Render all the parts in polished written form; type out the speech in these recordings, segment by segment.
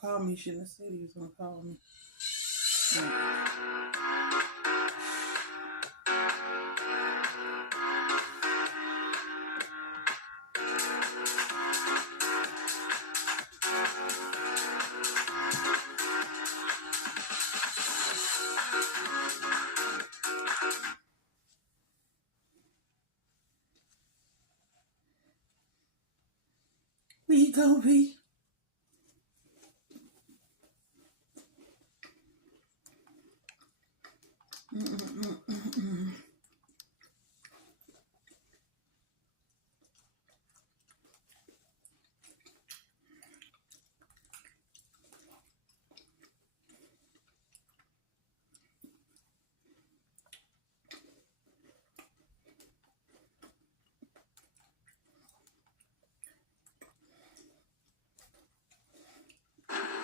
call me. Shouldn't have said he was gonna call me. Yeah. We go be.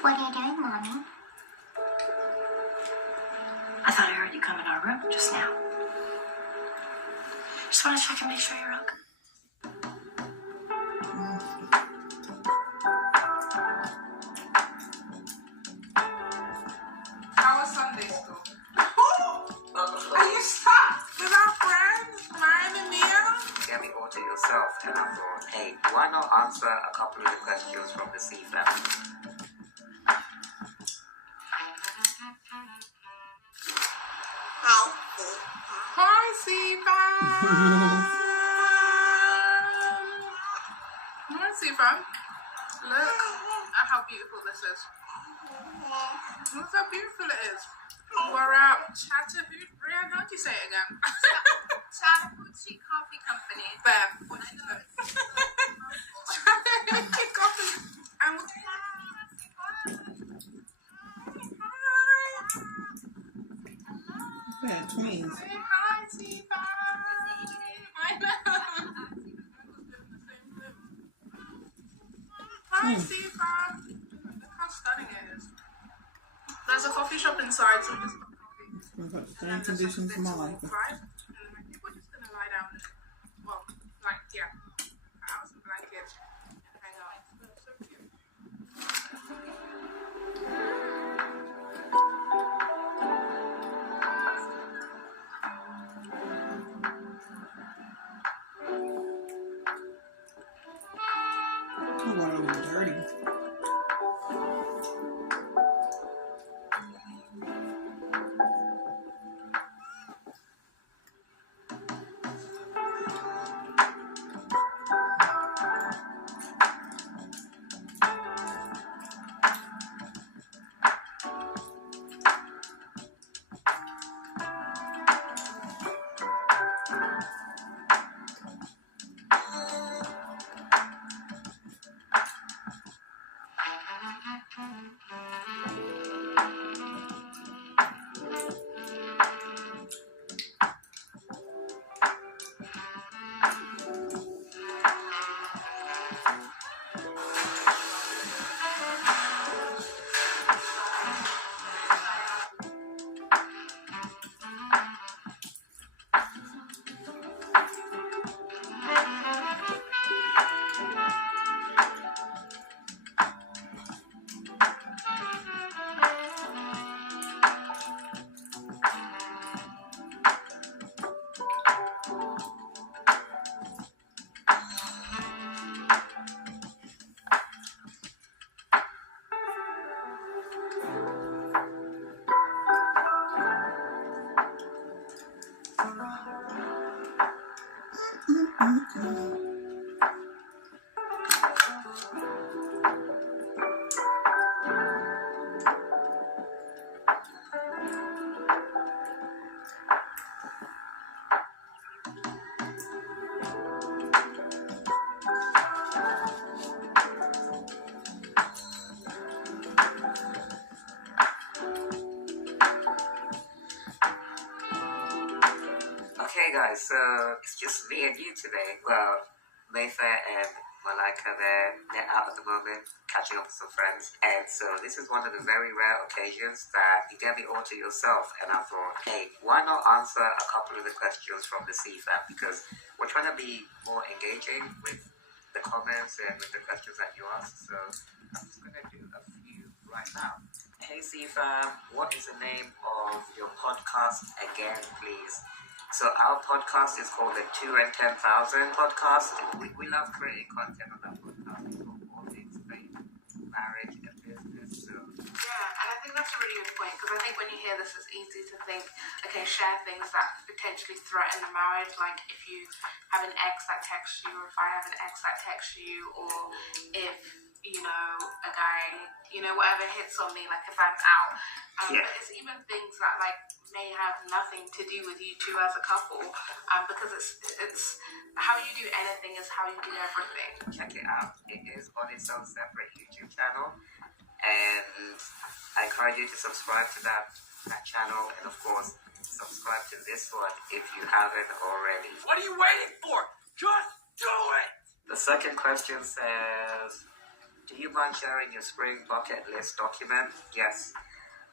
What are you doing, Mommy? I thought I heard you come in our room just now. Just want to check and make sure you're okay. How was Sunday school? Are you stuck with our friends, Ryan and Mia? Get me all to yourself, and I thought, hey, why not answer a couple of the questions from the C family? Hi, Sifa. Hi, Sifa. Look at how beautiful this is. Look how beautiful it is. We're at Chattahoochee. Rian, how do you say it again? Chattahoochee Coffee Company. There. Chattahoochee Coffee. And Yeah, twins. say hi, Sifa. I know. Hi, Sifa. Look how stunning it is. There's a coffee shop inside, so we just got coffee. I've got the same conditions for my life. Right? And then I think we're just gonna lie down and, well, like, yeah, out some blankets and hang out. It's so cute. Oh, wow, it's dirty. Okay, guys, so it's just me and you today. Well, Mayfair and Malika, they're out at the moment, catching up with some friends. And so this is one of the very rare occasions that you get me all to yourself. And I thought, hey, why not answer a couple of the questions from the C fam? Because we're trying to be more engaging with the comments and with the questions that you ask. So I'm just going to do a few right now. Hey CFAM, what is the name of your podcast again, please? So our podcast is called the 2 and 10,000 podcast. We love creating content on that podcast. We talk all things faith, marriage, and business. So Yeah, and I think that's a really good point, because I think when you hear this, it's easy to think, okay, share things that potentially threaten the marriage, like if you have an ex that texts you, or if I have an ex that texts you, or if, you know, a guy, you know, whatever hits on me, like if I'm out. Yeah. But it's even things that like may have nothing to do with you two as a couple, because it's how you do anything is how you do everything. check it out. It is on its own separate YouTube channel. And I encourage you to subscribe to that channel, and of course, subscribe to this one if you haven't already. What are you waiting for? Just do it! The second question says, do you mind sharing your spring bucket list document? Yes.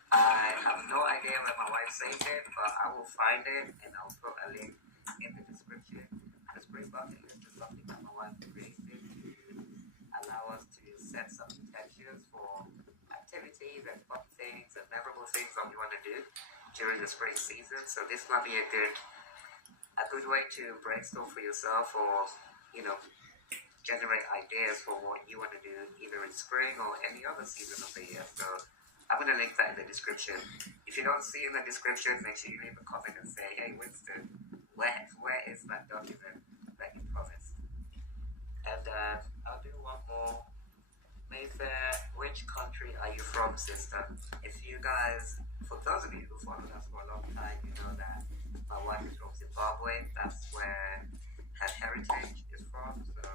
I have no idea where my wife saved it, but I will find it and I'll put a link in the description. The spring bucket list is something that my wife created to allow us to set some intentions for activities and fun things and memorable things that we want to do during the spring season. So this might be a good way to brainstorm for yourself, or you know, generate ideas for what you want to do either in spring or any other season of the year. So I'm going to link that in the description. If you don't see in the description, make sure you leave a comment and say, hey Winston, where is that document that you promised? And I'll do one more. Mayfair, which country are you from, sister? If you guys, for those of you who followed us for a long time, you know that my wife is from Zimbabwe. That's where her heritage is from. So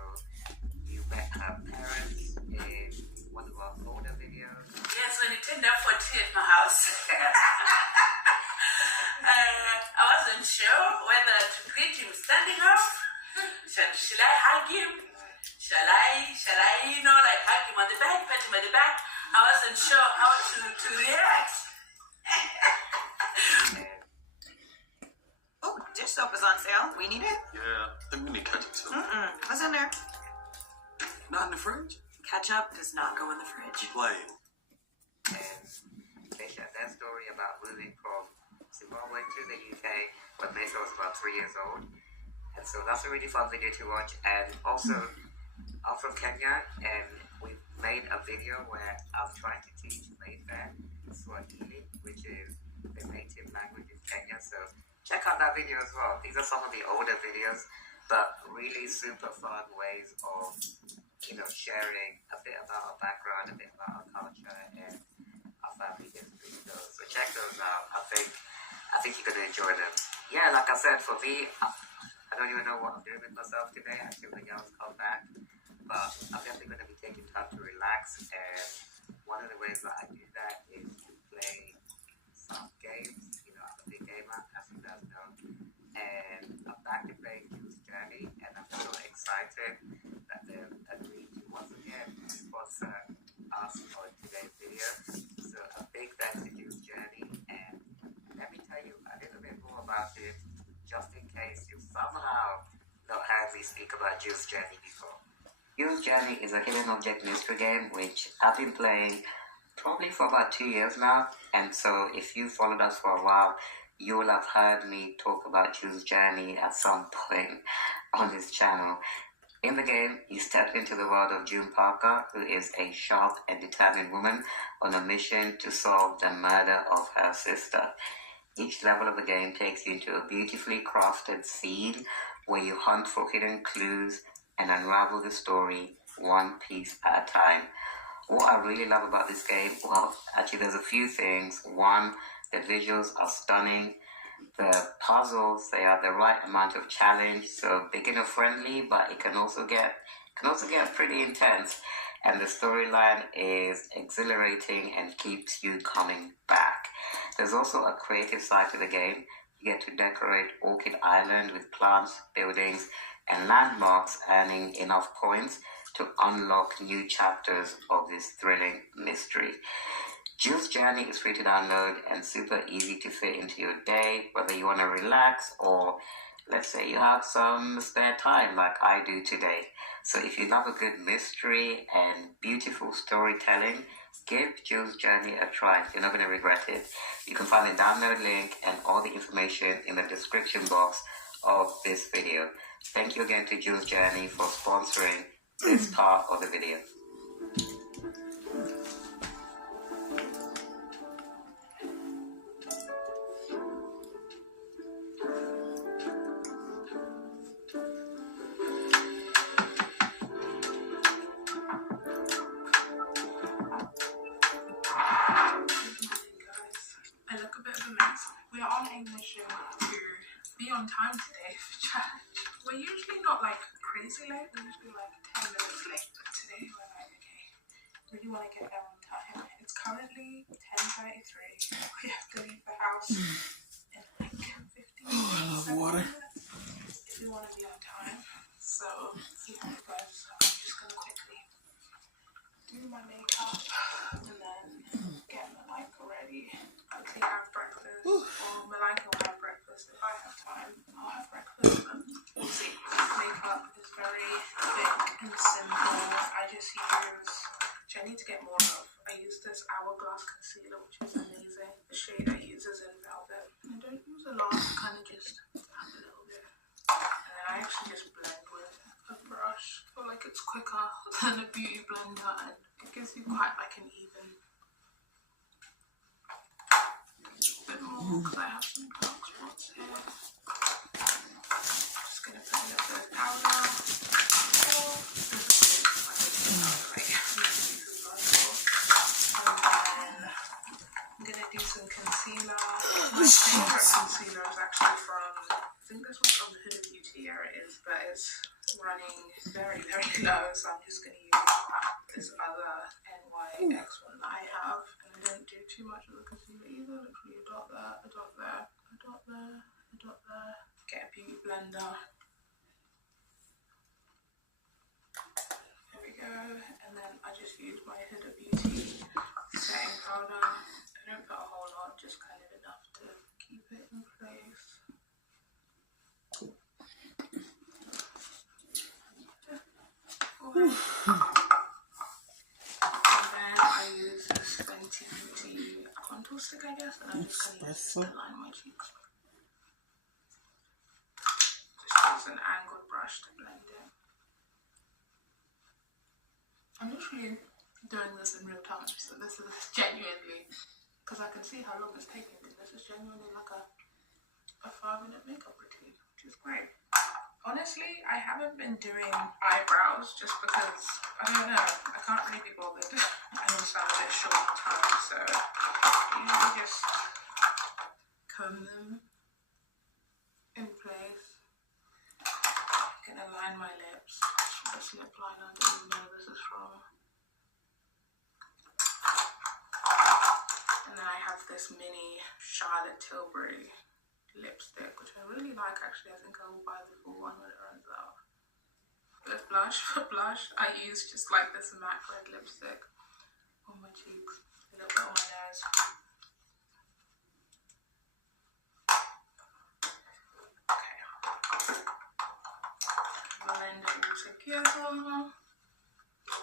you met her parents in one of our older videos. Yes, when it turned up for tea at my house, I wasn't sure whether to greet him standing up. Shall I hug him? Shall I, you know, like hug him on the back, pat him on the back? I wasn't sure how to react. Oh, dish soap is on sale. We need it. Yeah, I think we need ketchup too. What's in there? Not in the fridge? Ketchup does not go in the fridge. Playing. And they shared their story about moving from Zimbabwe to the UK when Mesa was about 3 years old. And so that's a really fun video to watch. And also, I'm from Kenya, and we've made a video where I'm trying to teach Mayfair Swahili, which is the native language in Kenya. So check out that video as well. These are some of the older videos, but really super fun ways of, you know, sharing a bit about our background, a bit about our culture, and our family history. So check those out. I think you're gonna enjoy them. Yeah, like I said, for me, I don't even know what I'm doing with myself today until the girls come back. But I'm definitely going to be taking time to relax, and one of the ways that I do that is to play some games. You know, I'm a big gamer, as you guys know, and I'm back to playing Juice Journey, and I'm so excited that they've agreed to once again sponsor us on today's video. So a big thanks to Juice Journey, and let me tell you a little bit more about it, just in case you somehow not heard me speak about Juice Journey before. Juice Journey is a hidden object mystery game which I've been playing probably for about 2 years now, and so if you followed us for a while, you will have heard me talk about Juice Journey at some point on this channel. In the game, you step into the world of June Parker, who is a sharp and determined woman on a mission to solve the murder of her sister. Each level of the game takes you into a beautifully crafted scene where you hunt for hidden clues and unravel the story one piece at a time. What I really love about this game, well, actually there's a few things. One, the visuals are stunning. The puzzles, they are the right amount of challenge, so beginner friendly, but it can also get pretty intense. And the storyline is exhilarating and keeps you coming back. There's also a creative side to the game. You get to decorate Orchid Island with plants, buildings, and landmarks, earning enough points to unlock new chapters of this thrilling mystery. Juice Journey is free to download and super easy to fit into your day, whether you want to relax or let's say you have some spare time like I do today. So if you love a good mystery and beautiful storytelling, Give Jules' Journey a try. You're not going to regret it. You can find the download link and all the information in the description box of this video. Thank you again to Jules' Journey for sponsoring this part of the video. I look a bit of a mess. We are on a mission to be on time today for church. We're usually not like crazy late, we're usually like 10 minutes late, but today we're like, okay, really want to get there on time. It's currently 10:33. We have to leave the house in like 15 minutes. water. If we want to be on time. So, see how it goes. I'm just going to quickly do my makeup and then get Malika ready. Quickly have breakfast. Or Malika will have breakfast. If I have time, I'll have breakfast. But we'll see. Makeup is very quick and simple. I just use, which I need to get more of. I use this Hourglass concealer, which is amazing. The shade I use is in Velvet. I don't use a lot. I kind of just have a little bit. And then I actually just blend with a brush. I feel like it's quicker than a beauty blender and it gives you quite like an even bit more because I have some dark spots here. Just gonna put a little bit of powder. I'm gonna do some concealer. My favorite concealer is actually from, I think this one's from the Huda Beauty area it is, but it's running very, very low, so I'm just gonna use this other NYX one that I have. And I don't do too much of the concealer either. Literally a dot there, a dot there, a dot there, a dot there. Get a beauty blender. There we go. And then I just use my Huda Beauty setting powder. I don't put a whole lot, just kind of enough to keep it in place. And then I use this Fenty Beauty contour stick, I guess, and I'm just going to use it to line my cheeks. Just use an angled brush to blend it. I'm literally doing this in real time, so this is genuinely, because I can see how long it's taking me, this is genuinely like a 5-minute makeup routine, which is great. Honestly, I haven't been doing eyebrows just because, I don't know, I can't really be bothered. I also have a bit short on time, so I usually just comb them in place. I'm gonna line my lips. This lip liner, I don't even know where this is from. And then I have this mini Charlotte Tilbury lipstick, which I really like actually. I think I will buy the full one when it runs out. With blush, for blush, I use just like this matte red lipstick on my cheeks, a little bit on my nose. Okay. Blend it all together.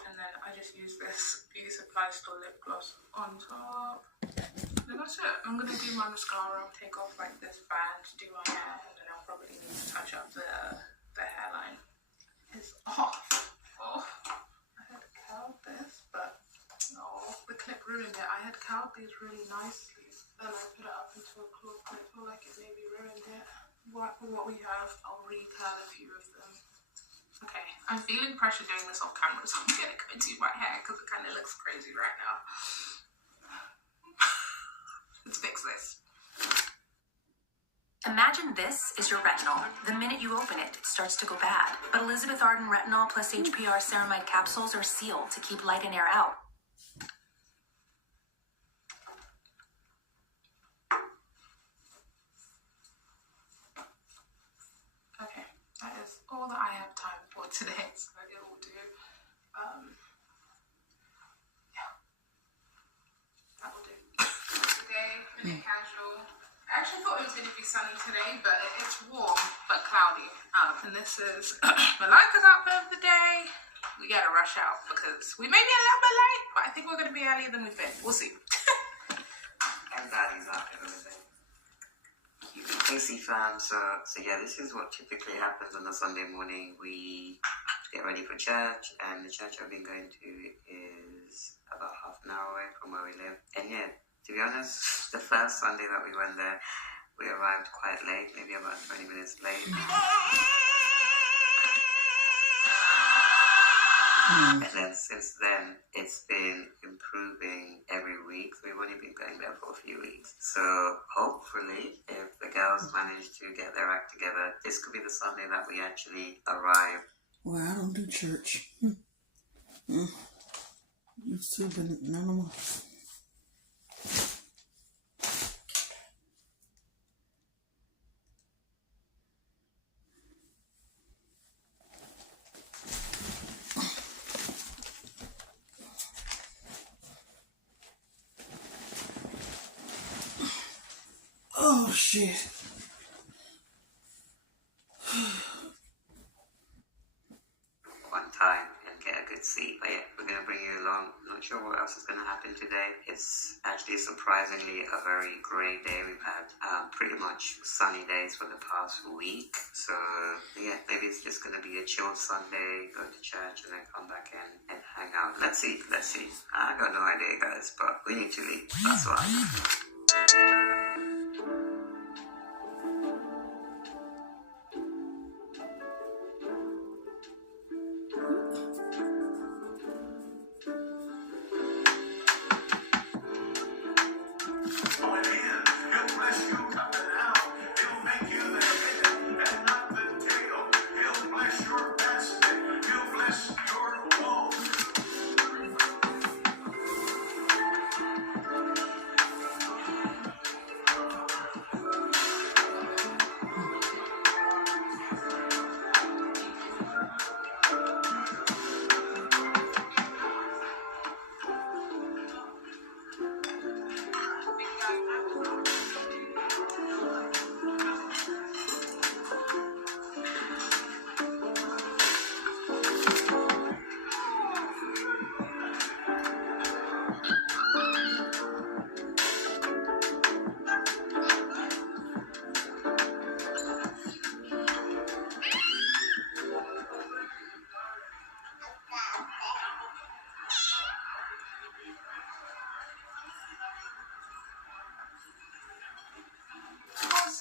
And then I just use this Beauty Supply Store lip gloss on top. And that's it. I'm going to do my mascara, take off like this band, do my hair, and then I'll probably need to touch up the hairline. It's off. Oh, I had curled this, but no, the clip ruined it. I had curled these really nicely. Then I put it up into a claw clip. I feel like it maybe ruined it. What we have, I'll re-curl a few of them. Okay, I'm feeling pressure doing this off camera, so I'm gonna go do my hair because it kind of looks crazy right now. Let's fix this. Imagine this is your retinol. The minute you open it, it starts to go bad. But Elizabeth Arden Retinol plus HPR ceramide capsules are sealed to keep light and air out. Okay, that is all that I have time for today, so it will do. Yeah, that will do. Today, minute casual. I actually thought it was going to be sunny today, but it's warm but cloudy. And this is Malika's outfit of the day. we gotta rush out because we may be a little bit late, but I think we're gonna be earlier than we've been. We'll see. And Daddy's out and everything. Casey fam, so yeah, this is what typically happens on a Sunday morning. We get ready for church, and the church I've been going to is about half an hour away from where we live. And yeah, to be honest, the first Sunday that we went there, we arrived quite late, maybe about 20 minutes late. And then since then, it's been improving every week. We've only been going there for a few weeks. So hopefully, if the girls manage to get their act together, this could be the Sunday that we actually arrive. Well, I don't do church. Used to, but none of them. Oh, shit. One time and get a good seat. But yeah, we're going to bring you along. Not sure what else is going to happen today. It's actually surprisingly a very grey day. We've had pretty much sunny days for the past week. So yeah, maybe it's just going to be a chilled Sunday, go to church and then come back in and hang out. Let's see. I got no idea, guys, but we need to leave. That's why.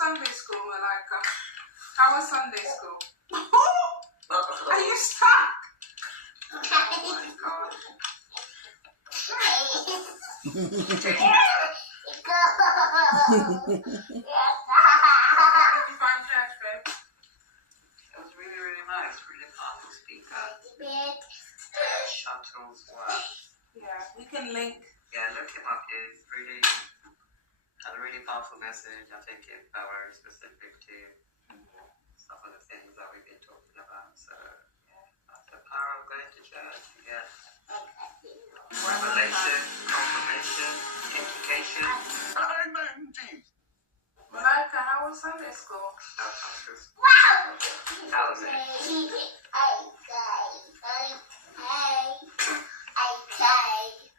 Sunday school, Malika? How was Sunday school? Are you stuck? Oh my God. How did you find church, babe? It was really, really nice. Really powerful speaker. Shuttles were. Yeah, we can link. Yeah, look him up. He's really had a really powerful message. I think it's very specific to some of the things that we've been talking about. So yeah, that's the power of going to church. You get revelation, confirmation, education. Malika, how was Sunday school? How was it?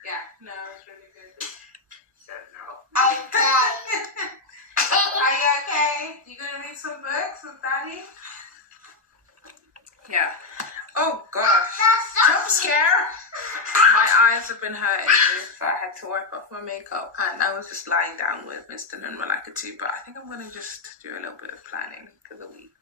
Yeah, no, it was really good. Said no. Are you okay? You gonna read some books with Daddy? Yeah. Oh gosh. Jump scare. My eyes have been hurting me, so I had to wipe off my makeup, and I was just lying down with Mr. and Malika too, but I think I'm gonna just do a little bit of planning for the week.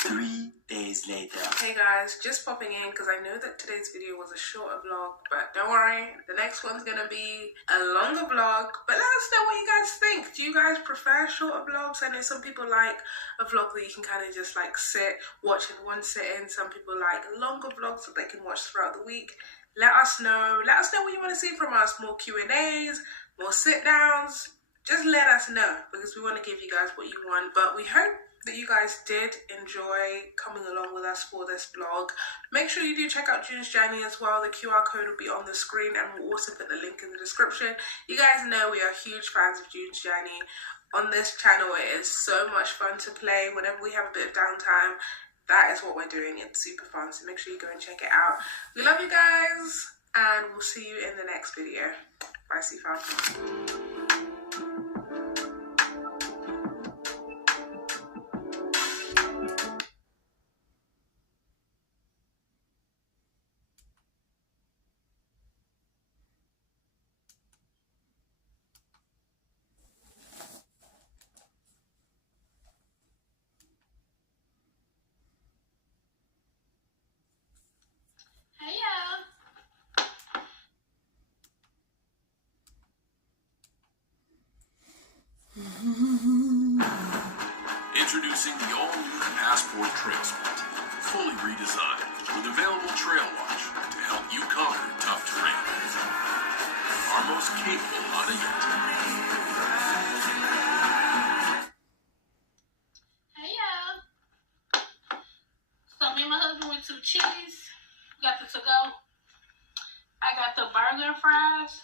3 days later. Hey guys, just popping in because I know that today's video was a shorter vlog, but don't worry, the next one's gonna be a longer vlog. But let us know what you guys think. Do you guys prefer shorter vlogs? I know some people like a vlog that you can kind of just like watch in one sitting. Some people like longer vlogs that they can watch throughout the week. Let us know what you want to see from us. More Q&As, more sit downs. Just let us know because we want to give you guys what you want. But we hope that you guys did enjoy coming along with us for this vlog. Make sure you do check out June's Journey as well. The QR code will be on the screen, and we'll also put the link in the description. You guys know we are huge fans of June's Journey. On this channel, it is so much fun to play whenever we have a bit of downtime. that is what we're doing. It's super fun, so make sure you go and check it out. We love you guys, and we'll see you in the next video. Bye, Seafam. Hey y'all. Introducing the all-new Passport Trail Sport, fully redesigned with available trail wash to help you conquer tough terrain. Our most capable Honda yet. Hey y'all. So me and my husband went to Chili's. Got the to-go. I got the burger and fries.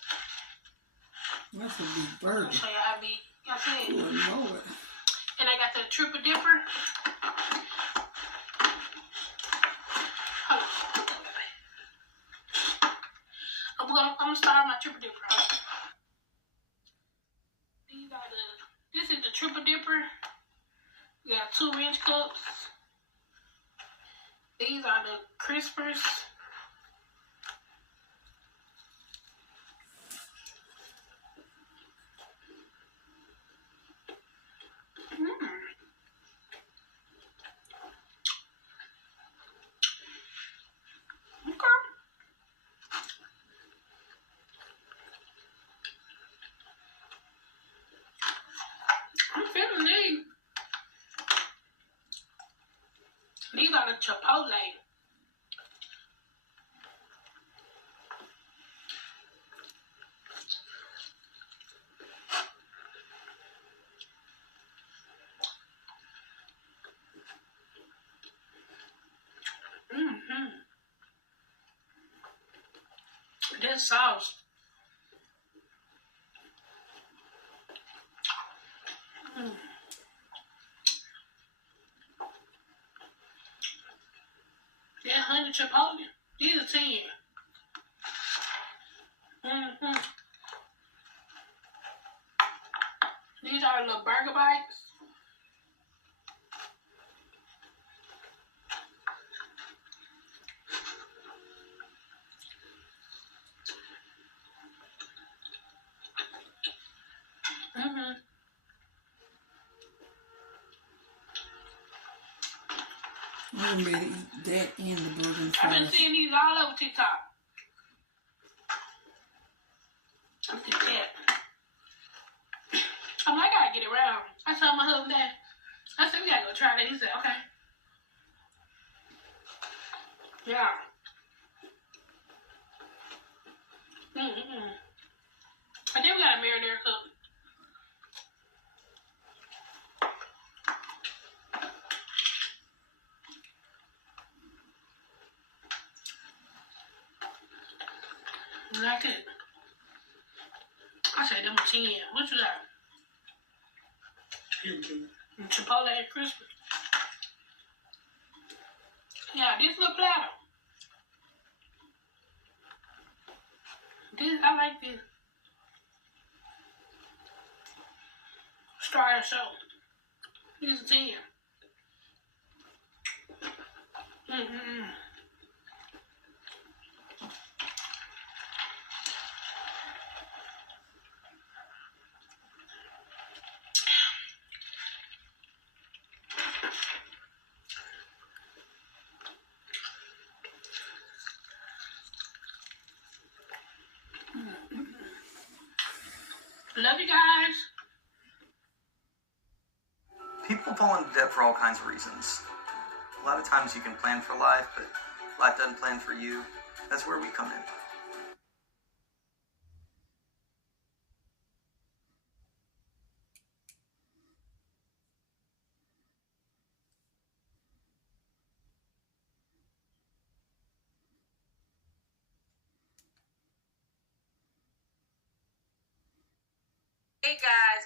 That's a big I'll burger. show you how big. Y'all see it? Good Lord. And I got the triple dipper. Hold on. I'm gonna start my triple dipper. This is the triple dipper. We got 2 wrench cups. These are the crispers. Okay. I'm feeling these. These are the Chipotle. This sauce. Yeah, honey chipotle. These are 10. These are little burger bites. I'm ready to eat that and the burger and I've been fries. seeing these all over TikTok. Look at that. I'm like, I gotta get it around. I told my husband that. I said, we gotta go try that. He said, okay. Yeah. And then we got a marinara cup. Like it. I said them 10. What you got? Chipotle and crispy. Yeah, this little platter. This, I like this. Star show. This is 10. Love you guys. People fall into debt for all kinds of reasons. A lot of times you can plan for life, but life doesn't plan for you. That's where we come in. Hey guys.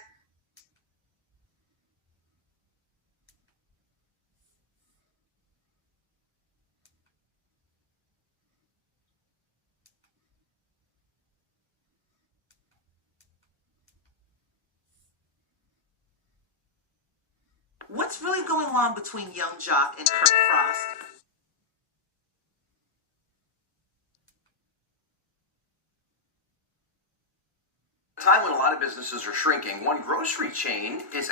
what's really going on between Young Jock and Kirk Frost? At a time when a lot of businesses are shrinking, one grocery chain is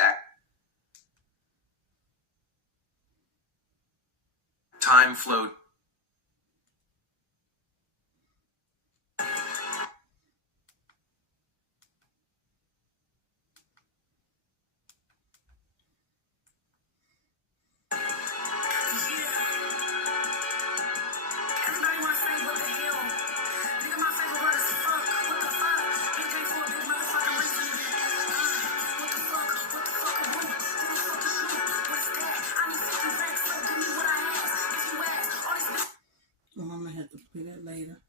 Time flowed. Oh, I'm gonna have to play that later.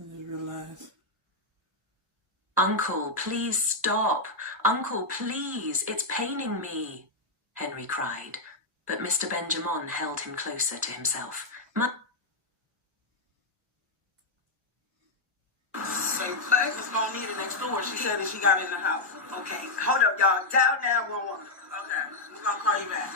I just realized. Uncle, please stop. Uncle, please, it's paining me, Henry cried. But Mr. Benjamin held him closer to himself. Say, Plex is gonna need it next door. She said that she got in the house. Okay, hold up, y'all. Dial 911. Okay, we're gonna call you back.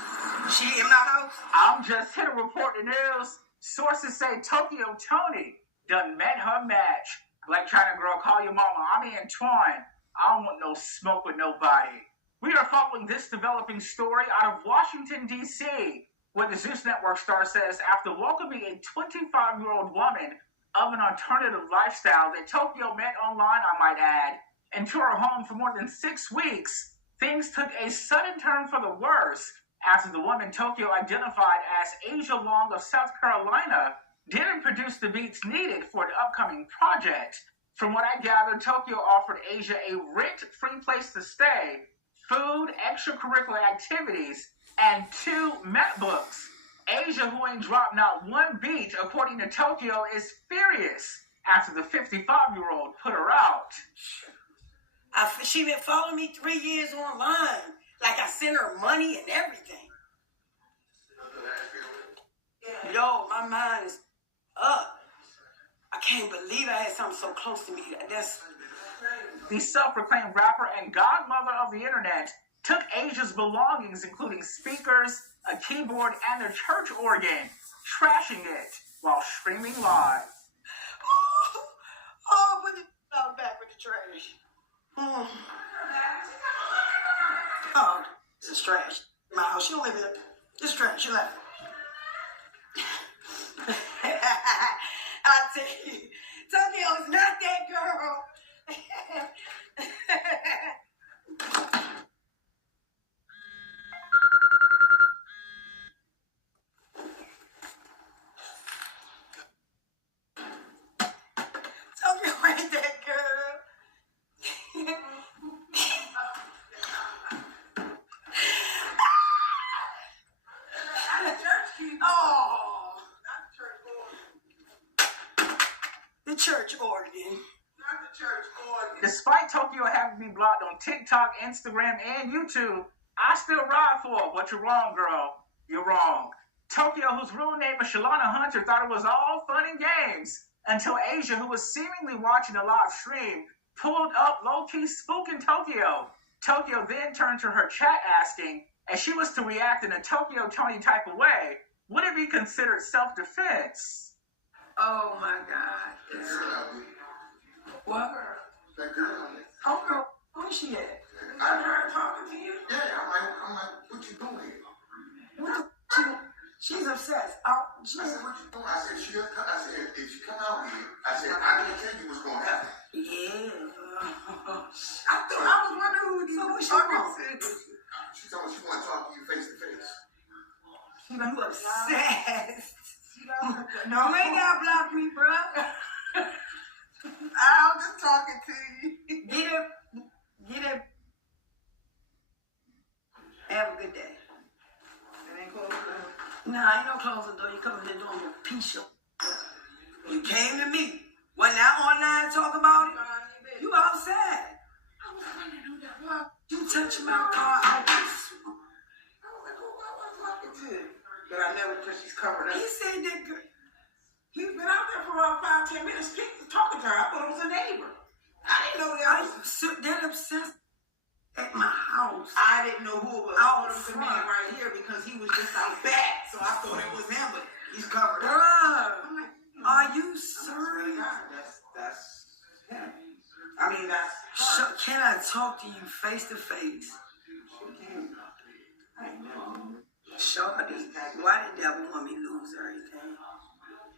She in my house? I'm just here to report the news. Sources say Tokyo Tony done met her match. Like trying to girl, call your mama. I'm Antoine. I don't want no smoke with nobody. We are following this developing story out of Washington, D.C., where the Zeus Network star says after welcoming a 25-year-old woman of an alternative lifestyle that Tokyo met online, I might add, and to her home for more than 6 weeks, things took a sudden turn for the worse after the woman Tokyo identified as Asia Long of South Carolina didn't produce the beats needed for the upcoming project. From what I gathered, Tokyo offered Asia a rent-free place to stay, food, extracurricular activities, and 2 MacBooks. Asia, who ain't dropped not one beat, according to Tokyo, is furious after the 55-year-old put her out. She been following me 3 years online. Like I sent her money and everything. Yo, my mind is up. I can't believe I had something so close to me. The self-proclaimed rapper and godmother of the internet took Asia's belongings, including speakers, a keyboard, and a church organ, trashing it while streaming live. Oh, put it out back with the trash. Oh, this is trash. My house, she don't live in it. This is trash. She left. I tell you, Tokyo is not that girl. Tokyo ain't that girl. Oh, the church organ. Not the church organ. Despite Tokyo having me blocked on TikTok, Instagram, and YouTube, I still ride for it. But you're wrong, girl. You're wrong. Tokyo, whose real name is Shalana Hunter, thought it was all fun and games until Asia, who was seemingly watching a live stream, pulled up low-key spooking Tokyo. Tokyo then turned to her chat asking, as she was to react in a Tokyo Tony type of way, would it be considered self-defense? Oh my God. What? That girl. Oh girl, where's she at? I heard her talking to you. Yeah, I'm like, what you doing here? What the she's obsessed. I said, what you doing? I said, if she come out here, I said, I didn't tell you what's gonna happen. Yeah. I was wondering who these people talking to. She told me she want to talk to you face to face. You obsessed. No, you ain't gotta block me, bro. I'm just talking to you. Get it. Have a good day. It ain't closed the door. Nah, ain't no closing the door. You come in there doing your piece of. You came to me. Wasn't I online talk about it? You outside. I was wondering who that was. You touching my car out. But I never put she's covered up. He said that girl. He's been out there for about 5-10 minutes talking to her. I thought it was a neighbor. I didn't know that. That obsessed. at my house. I didn't know who it was. I Out thought it was the front. man right here because he was just out back. So I thought it was him, but he's covered up. Bruh, are you serious? That's him. I mean, that's Can I talk to you face to face? Shorty, why the devil want me to lose everything?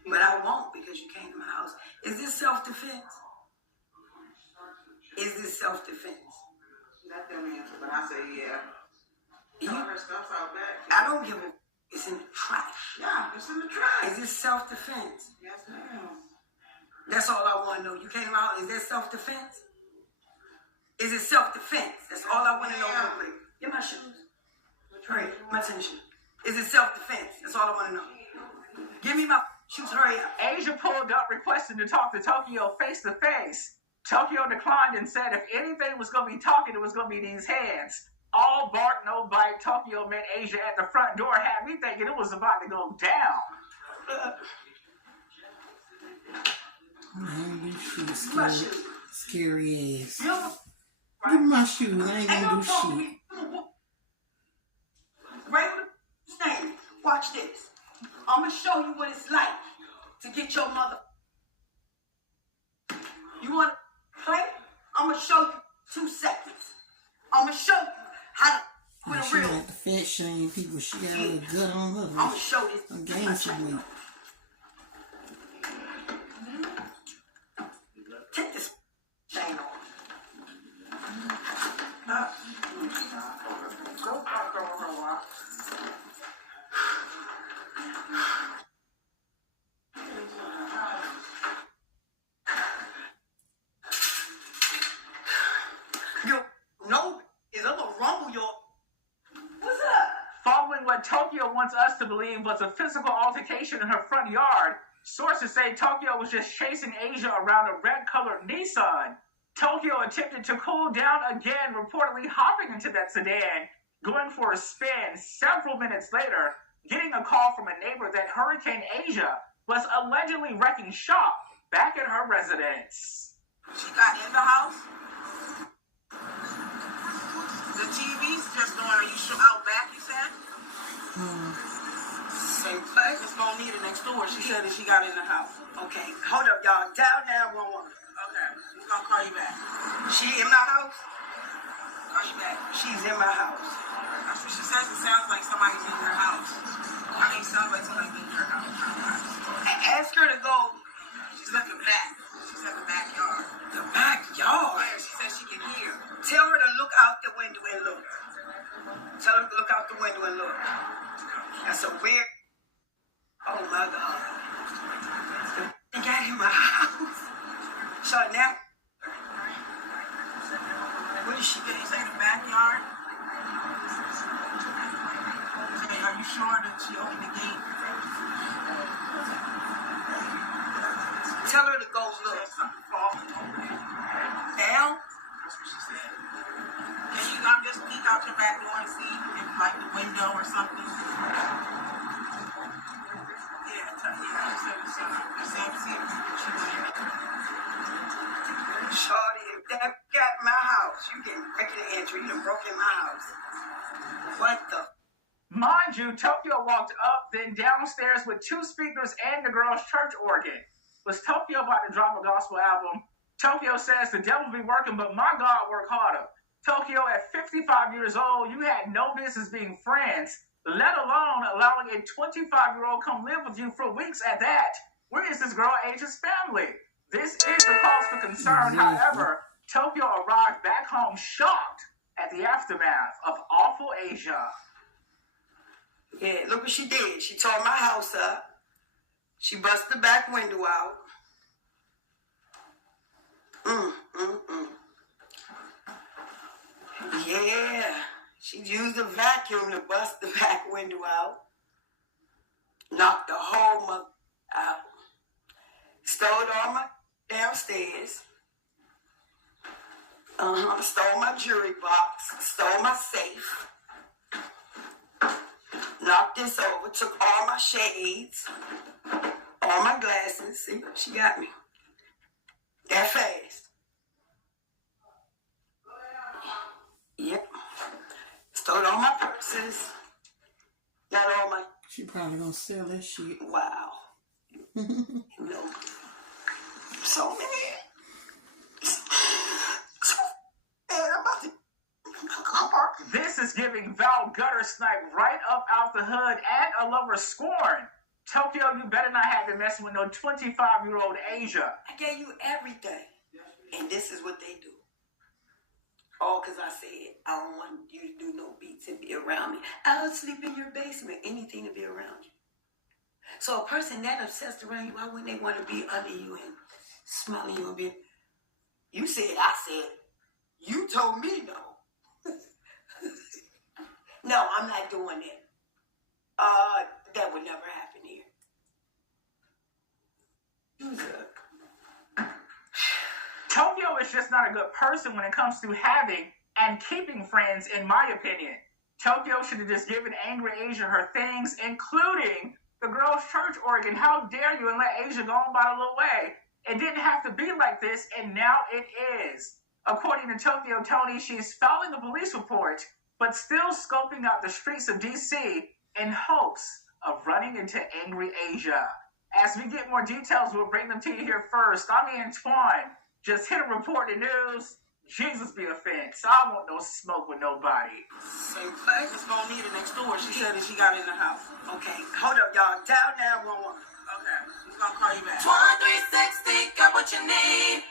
But I won't because you came to my house. Is this self-defense? Is this self-defense? Let them answer, but I say yeah. Her stuff's out back. I don't give a... It's in the trash. Yeah, it's in the trash. Is this self-defense? Yes, ma'am. That's all I want to know. You came out. Is that self-defense? Is it self-defense? That's all I want to know. Real quick. Get my shoes. Hurry, my tennis shoes. Is it self-defense? That's all I want to know. Give me my shoes. Hurry up. Asia pulled up requesting to talk to Tokyo face to face. Tokyo declined and said if anything was going to be talking, it was going to be these hands. All bark, no bite. Tokyo met Asia at the front door. Had me thinking it was about to go down. Man, these shoes My scary, shoes. scary ass. You Give me my shoes. I ain't gonna do shit. Regular standing. Watch this. I'm gonna show you what it's like to get your mother. You wanna play? I'm gonna show you 2 seconds. I'm gonna show you how to Yeah, put she a real. like the fat shame people. She got a little gut on her. I'm gonna show this. I'm gaining some weight. Take this thing off. Go back over a while. Yo, no, is I'm gonna rumble your. What's up? Following what Tokyo wants us to believe was a physical altercation in her front yard, sources say Tokyo was just chasing Asia around a red-colored Nissan. Tokyo attempted to cool down again, reportedly hopping into that sedan, going for a spin. Several minutes later, getting a call from a neighbor that Hurricane Asia was allegedly wrecking shop back at her residence. She got in the house. The TV's just going. Are you sure out back? You said. Same place. It's gonna need it next door. She said that she got in the house. Okay, hold up, y'all. Dial 911. Okay, we're gonna call you back. She in my house? Call you back. She's in my house. That's what she says. It sounds like somebody's in your house. I mean, it sounds like somebody's in your house. Ask her to go. She's at the back. She's at the backyard. The backyard? Yeah, she says she can hear. Tell her to look out the window and look. Tell her to look out the window and look. That's a weird. Oh my God. They got in my house. So now. What is she Did you say the backyard? Say, are you sure that she opened the gate? Tell her to go She look. said something falling over there. Down? That's what she said. Can you just peek out your back door and see if like the window or something? Yeah, she said it's see if she went. Shorty, if that got my house, you didn't break the entry. You done broke in my house. What the? Mind you, Tokyo walked up, then downstairs with 2 speakers and the girl's church organ. Was Tokyo about to drop a gospel album? Tokyo says the devil be working, but my God work harder. Tokyo, at 55 years old, you had no business being friends, let alone allowing a 25-year-old come live with you for weeks at that. Where is this girl Asia's family? This is the cause for concern. However, Tokyo arrived back home shocked at the aftermath of awful Asia. Yeah, look what she did. She tore my house up. She busted the back window out. Yeah, she used a vacuum to bust the back window out. Knocked the whole mother out. Stole all my downstairs. Stole my jewelry box. Stole my safe. Knocked this over. Took all my shades. All my glasses. See, she got me. That fast. Yep. Stole all my purses. Got all my... She probably gonna sell that shit. Wow. You know, so many. This is giving Val gutter snipe right up out the hood and a lover scorn. Tokyo, you better not have been messing with no 25-year-old Asia. I gave you everything. And this is what they do. All because I said, I don't want you to do no beats and be around me. I'll sleep in your basement, anything to be around you. So a person that obsessed around you, why wouldn't they want to be under you and smelling you a bit? You said, I said, you told me no. No, I'm not doing that. That would never happen here. Who's up? Tokyo is just not a good person when it comes to having and keeping friends, in my opinion. Tokyo should have just given Angry Asia her things, including the girls' church organ. How dare you, and let Asia go on by the little way. It didn't have to be like this, and now it is. According to Tokyo Tony, she's filing the police report, but still scoping out the streets of D.C. in hopes of running into Angry Asia. As we get more details, we'll bring them to you here first. I'm Antoine. Just hit a report in the news. Jesus be the fence. I don't want no smoke with nobody. Same thing. It's gonna meet her next door. She said that she got in the house. Okay, hold up, y'all. Dial 911. Okay, he's gonna call you back. 1360, got what you need.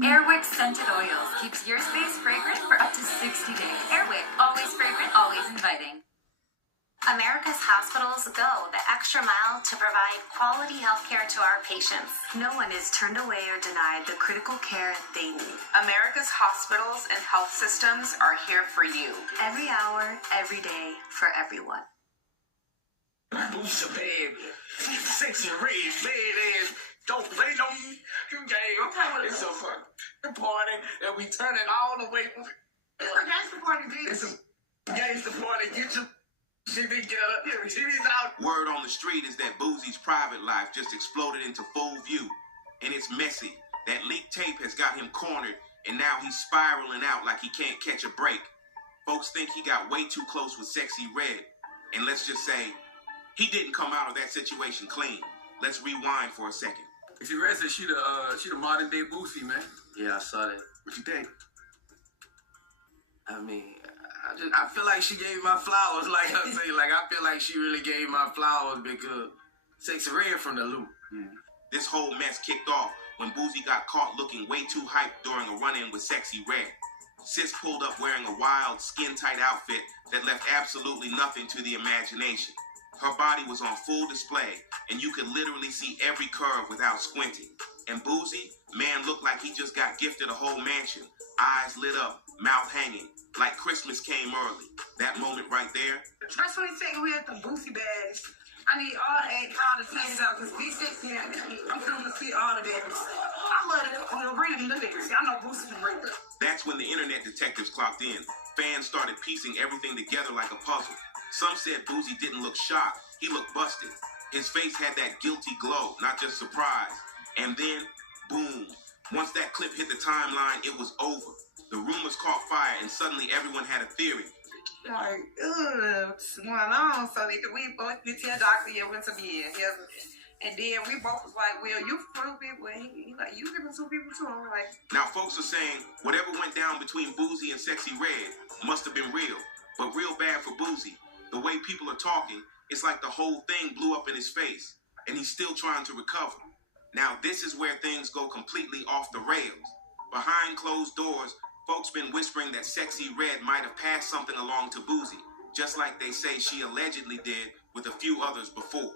Airwick Scented Oils keeps your space fragrant for up to 60 days. Airwick, always fragrant, always inviting. America's hospitals go the extra mile to provide quality health care to our patients. No one is turned away or denied the critical care they need. America's hospitals and health systems are here for you. Every hour, every day, for everyone. Boots a bad, sexy red, bad ass. Don't play no game. It's a fucking party and we turn it all the way. It's a gangster party, dude. It's a gangster party. Get your shit together. She's out. Word on the street is that Boosie's private life just exploded into full view, and it's messy. That leaked tape has got him cornered, and now he's spiraling out like he can't catch a break. Folks think he got way too close with Sexy Red, and let's just say, he didn't come out of that situation clean. Let's rewind for a second. Sexy Red said she the modern day Boosie, man. Yeah, I saw that. What you think? I mean, I feel like she gave my flowers. Like I say, like I feel like she really gave my flowers because Sexy Red from the loop. This whole mess kicked off when Boosie got caught looking way too hyped during a run-in with Sexy Red. Sis pulled up wearing a wild, skin-tight outfit that left absolutely nothing to the imagination. Her body was on full display, and you could literally see every curve without squinting. And Boosie, man, looked like he just got gifted a whole mansion. Eyes lit up, mouth hanging, like Christmas came early. That moment right there. First when he said we had the Boosie bags, I need all the things out because B60, I'm going to see all of that. I love it. Reading the lyrics. I know Boosie can read it. That's when the internet detectives clocked in. Fans started piecing everything together like a puzzle. Some said Boosie didn't look shocked. He looked busted. His face had that guilty glow, not just surprise. And then, boom. Once that clip hit the timeline, it was over. The rumors caught fire, and suddenly everyone had a theory. Like, what's going on? So we both get to a doctor, yeah, went to bed. And then we both was like, well, you two people. And he like, you giving two people too. I'm like, now folks are saying whatever went down between Boosie and Sexy Red must have been real, but real bad for Boosie. The way people are talking, it's like the whole thing blew up in his face, and he's still trying to recover. Now this is where things go completely off the rails. Behind closed doors, folks been whispering that Sexy Red might have passed something along to Boosie, just like they say she allegedly did with a few others before.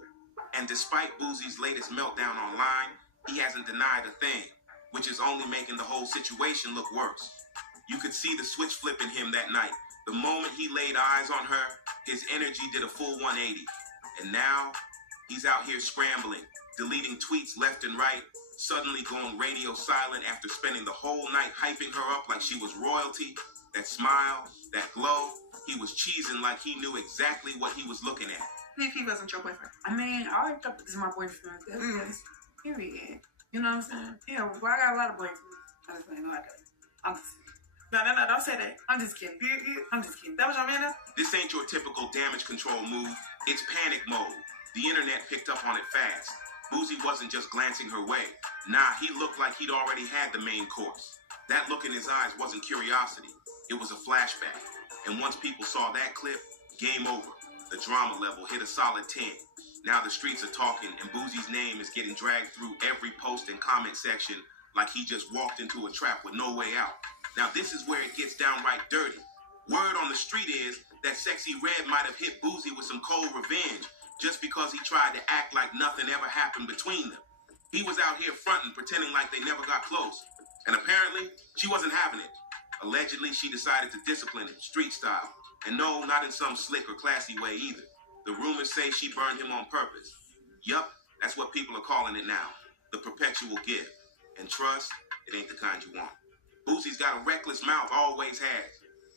And despite Boosie's latest meltdown online, he hasn't denied a thing, which is only making the whole situation look worse. You could see the switch flip in him that night. The moment he laid eyes on her, his energy did a full 180. And now, he's out here scrambling, deleting tweets left and right, suddenly going radio silent after spending the whole night hyping her up like she was royalty. That smile, that glow, He was cheesing like he knew exactly what he was looking at. If he wasn't your boyfriend. I mean, I always thought this is my boyfriend. That's period. You know what I'm saying? Yeah, well, I got a lot of boyfriends. I just ain't like that. I'm just No, don't say that. I'm just kidding. I'm just kidding. That was your man? This ain't your typical damage control move. It's panic mode. The internet picked up on it fast. Boosie wasn't just glancing her way. Nah, he looked like he'd already had the main course. That look in his eyes wasn't curiosity. It was a flashback. And once people saw that clip, game over. The drama level hit a solid 10. Now the streets are talking, and Boosie's name is getting dragged through every post and comment section like he just walked into a trap with no way out. Now this is where it gets downright dirty. Word on the street is that Sexy Red might have hit Boosie with some cold revenge just because he tried to act like nothing ever happened between them. He was out here fronting, pretending like they never got close. And apparently, she wasn't having it. Allegedly, she decided to discipline him, street style. And no, not in some slick or classy way either. The rumors say she burned him on purpose. Yup, that's what people are calling it now. The perpetual gift. And trust, it ain't the kind you want. Boosie's got a reckless mouth, always has.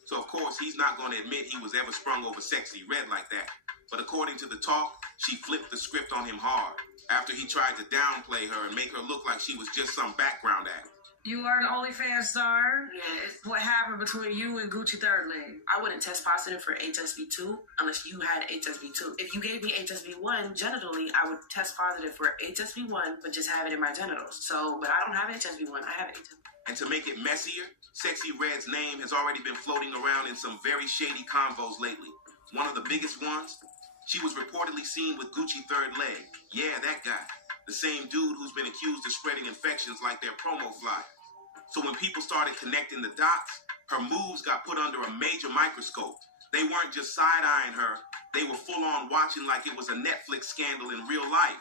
So of course, he's not going to admit he was ever sprung over Sexy Red like that. But according to the talk, she flipped the script on him hard after he tried to downplay her and make her look like she was just some background act. You are an OnlyFans star? Yes. What happened between you and Gucci Third Leg? I wouldn't test positive for HSV2 unless you had HSV2. If you gave me HSV1 genitally, I would test positive for HSV1, but just have it in my genitals. So, but I don't have HSV1, I have HSV. And to make it messier, Sexy Red's name has already been floating around in some very shady convos lately. One of the biggest ones, she was reportedly seen with Gucci Third Leg. Yeah, that guy. The same dude who's been accused of spreading infections like their promo flyers. So when people started connecting the dots, her moves got put under a major microscope. They weren't just side-eyeing her, they were full-on watching like it was a Netflix scandal in real life.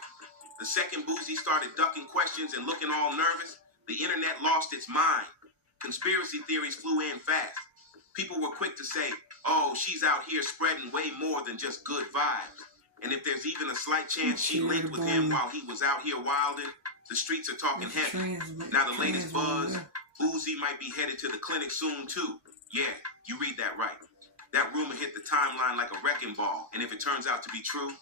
The second Boosie started ducking questions and looking all nervous, the internet lost its mind. Conspiracy theories flew in fast. People were quick to say, oh, she's out here spreading way more than just good vibes. And if there's even a slight chance she linked with him while he was out here wilding, the streets are talking heavy. Now the latest buzz, Boosie might be headed to the clinic soon too. Yeah, you read that right. That rumor hit the timeline like a wrecking ball, and if it turns out to be true,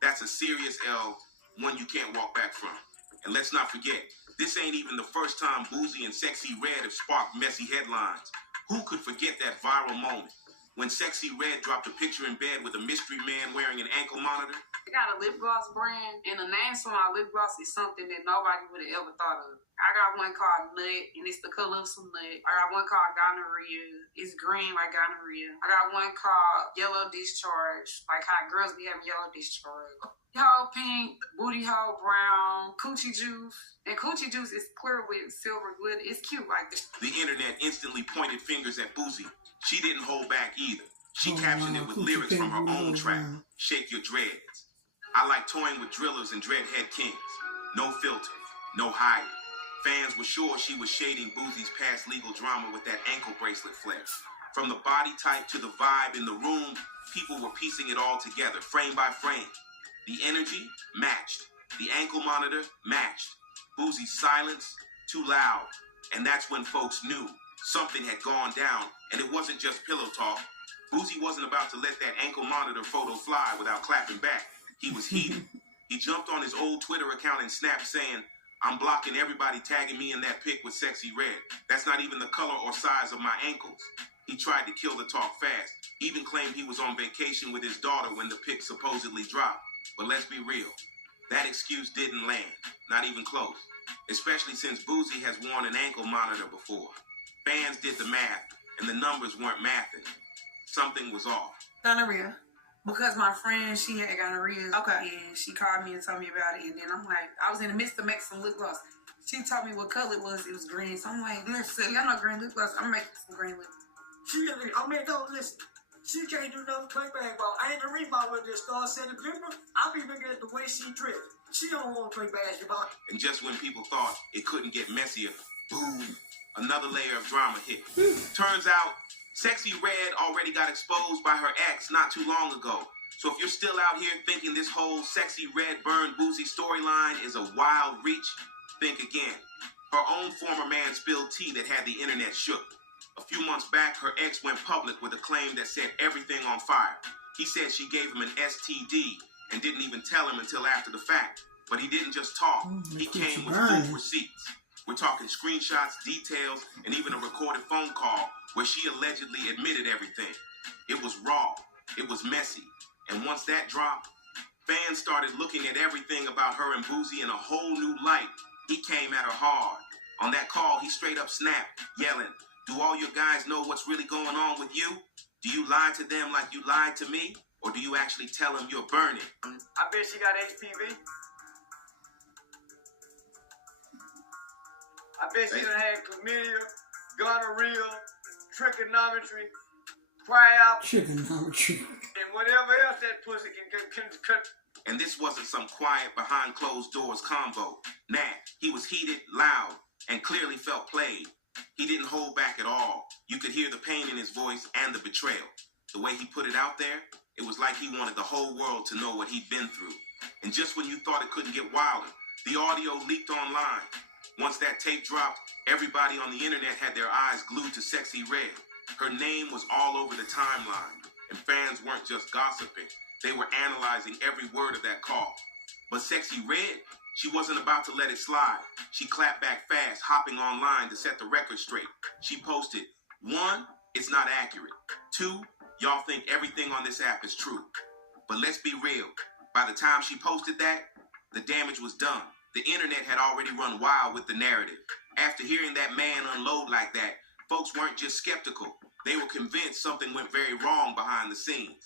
that's a serious L, one you can't walk back from. And let's not forget, this ain't even the first time Boosie and Sexy Red have sparked messy headlines. Who could forget that viral moment? When Sexy Red dropped a picture in bed with a mystery man wearing an ankle monitor? I got a lip gloss brand, and the name for my lip gloss is something that nobody would have ever thought of. I got one called Nut, and it's the color of some nut. I got one called Gonorrhea. It's green like gonorrhea. I got one called Yellow Discharge, like how girls be having yellow discharge. Hole pink, booty hole brown, coochie juice. And coochie juice is clear with silver glitter. It's cute like this. The internet instantly pointed fingers at Boosie. She didn't hold back either. She captioned it with lyrics from her own track, Shake Your Dreads. I like toying with drillers and dreadhead kings. No filter, no hiding. Fans were sure she was shading Boosie's past legal drama with that ankle bracelet flex. From the body type to the vibe in the room, people were piecing it all together, frame by frame. The energy matched. The ankle monitor matched. Boosie's silence, too loud. And that's when folks knew something had gone down, and it wasn't just pillow talk. Boosie wasn't about to let that ankle monitor photo fly without clapping back. He was heated. He jumped on his old Twitter account and snapped saying, I'm blocking everybody tagging me in that pic with Sexy Red. That's not even the color or size of my ankles. He tried to kill the talk fast. Even claimed he was on vacation with his daughter when the pic supposedly dropped. But let's be real. That excuse didn't land. Not even close. Especially since Boosie has worn an ankle monitor before. Fans did the math, and the numbers weren't mathing. Something was off. Gonorrhea. Because my friend, she had gonorrhea. Okay. And she called me and told me about it. And then I'm like, I was in the midst of making some lip gloss. She told me what color it was. It was green. So I'm like, listen, y'all know green lip gloss. I'm making some green lip gloss. Don't listen. She can't do nothing play basketball. I ain't the reason why I just start setting dribble. I'm even looking at the way she dribbles. She don't want to play basketball. And just when people thought it couldn't get messier, boom, another layer of drama hit. Turns out, Sexy Red already got exposed by her ex not too long ago. So if you're still out here thinking this whole Sexy Red burn Boosie storyline is a wild reach, think again. Her own former man spilled tea that had the internet shook. A few months back, her ex went public with a claim that set everything on fire. He said she gave him an STD and didn't even tell him until after the fact. But he didn't just talk. He came with full receipts. We're talking screenshots, details, and even a recorded phone call where she allegedly admitted everything. It was raw. It was messy. And once that dropped, fans started looking at everything about her and Boosie in a whole new light. He came at her hard. On that call, he straight up snapped, yelling, "Do all your guys know what's really going on with you? Do you lie to them like you lied to me? Or do you actually tell them you're burning?" I bet she got HPV. I bet she done had chlamydia, gonorrhea, trigonometry, Trigonometry. and whatever else that pussy can cut. And this wasn't some quiet behind closed doors combo. Nah, he was heated, loud, and clearly felt played. He didn't hold back at all. You could hear the pain in his voice and the betrayal. The way he put it out there, it was like he wanted the whole world to know what he'd been through. And just when you thought it couldn't get wilder, the audio leaked online. Once that tape dropped, everybody on the internet had their eyes glued to Sexy Red. Her name was all over the timeline, and fans weren't just gossiping. They were analyzing every word of that call. But Sexy Red, she wasn't about to let it slide. She clapped back fast, hopping online to set the record straight. She posted, 1, it's not accurate. 2, y'all think everything on this app is true. But let's be real. By the time she posted that, the damage was done. The internet had already run wild with the narrative. After hearing that man unload like that, folks weren't just skeptical. They were convinced something went very wrong behind the scenes.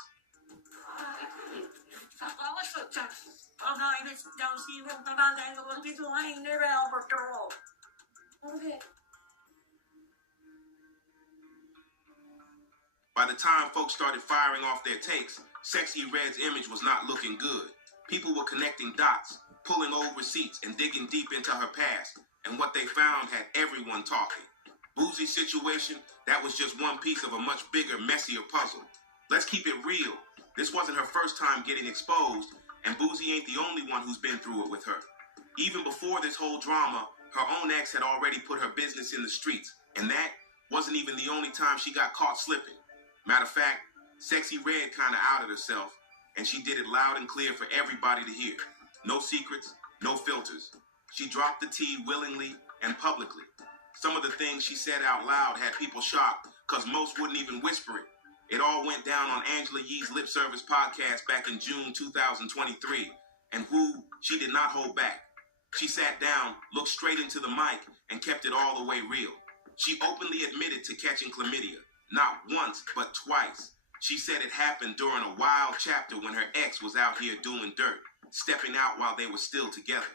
By the time folks started firing off their takes, Sexy Red's image was not looking good. People were connecting dots, pulling old receipts, and digging deep into her past. And what they found had everyone talking. Boosie's situation, that was just one piece of a much bigger, messier puzzle. Let's keep it real. This wasn't her first time getting exposed, and Boosie ain't the only one who's been through it with her. Even before this whole drama, her own ex had already put her business in the streets, and that wasn't even the only time she got caught slipping. Matter of fact, Sexy Red kinda outed herself, and she did it loud and clear for everybody to hear. No secrets, no filters. She dropped the tea willingly and publicly. Some of the things she said out loud had people shocked, because most wouldn't even whisper it. It all went down on Angela Yee's Lip Service podcast back in June 2023, and she did not hold back. She sat down, looked straight into the mic, and kept it all the way real. She openly admitted to catching chlamydia, not once, but twice. She said it happened during a wild chapter when her ex was out here doing dirt, stepping out while they were still together.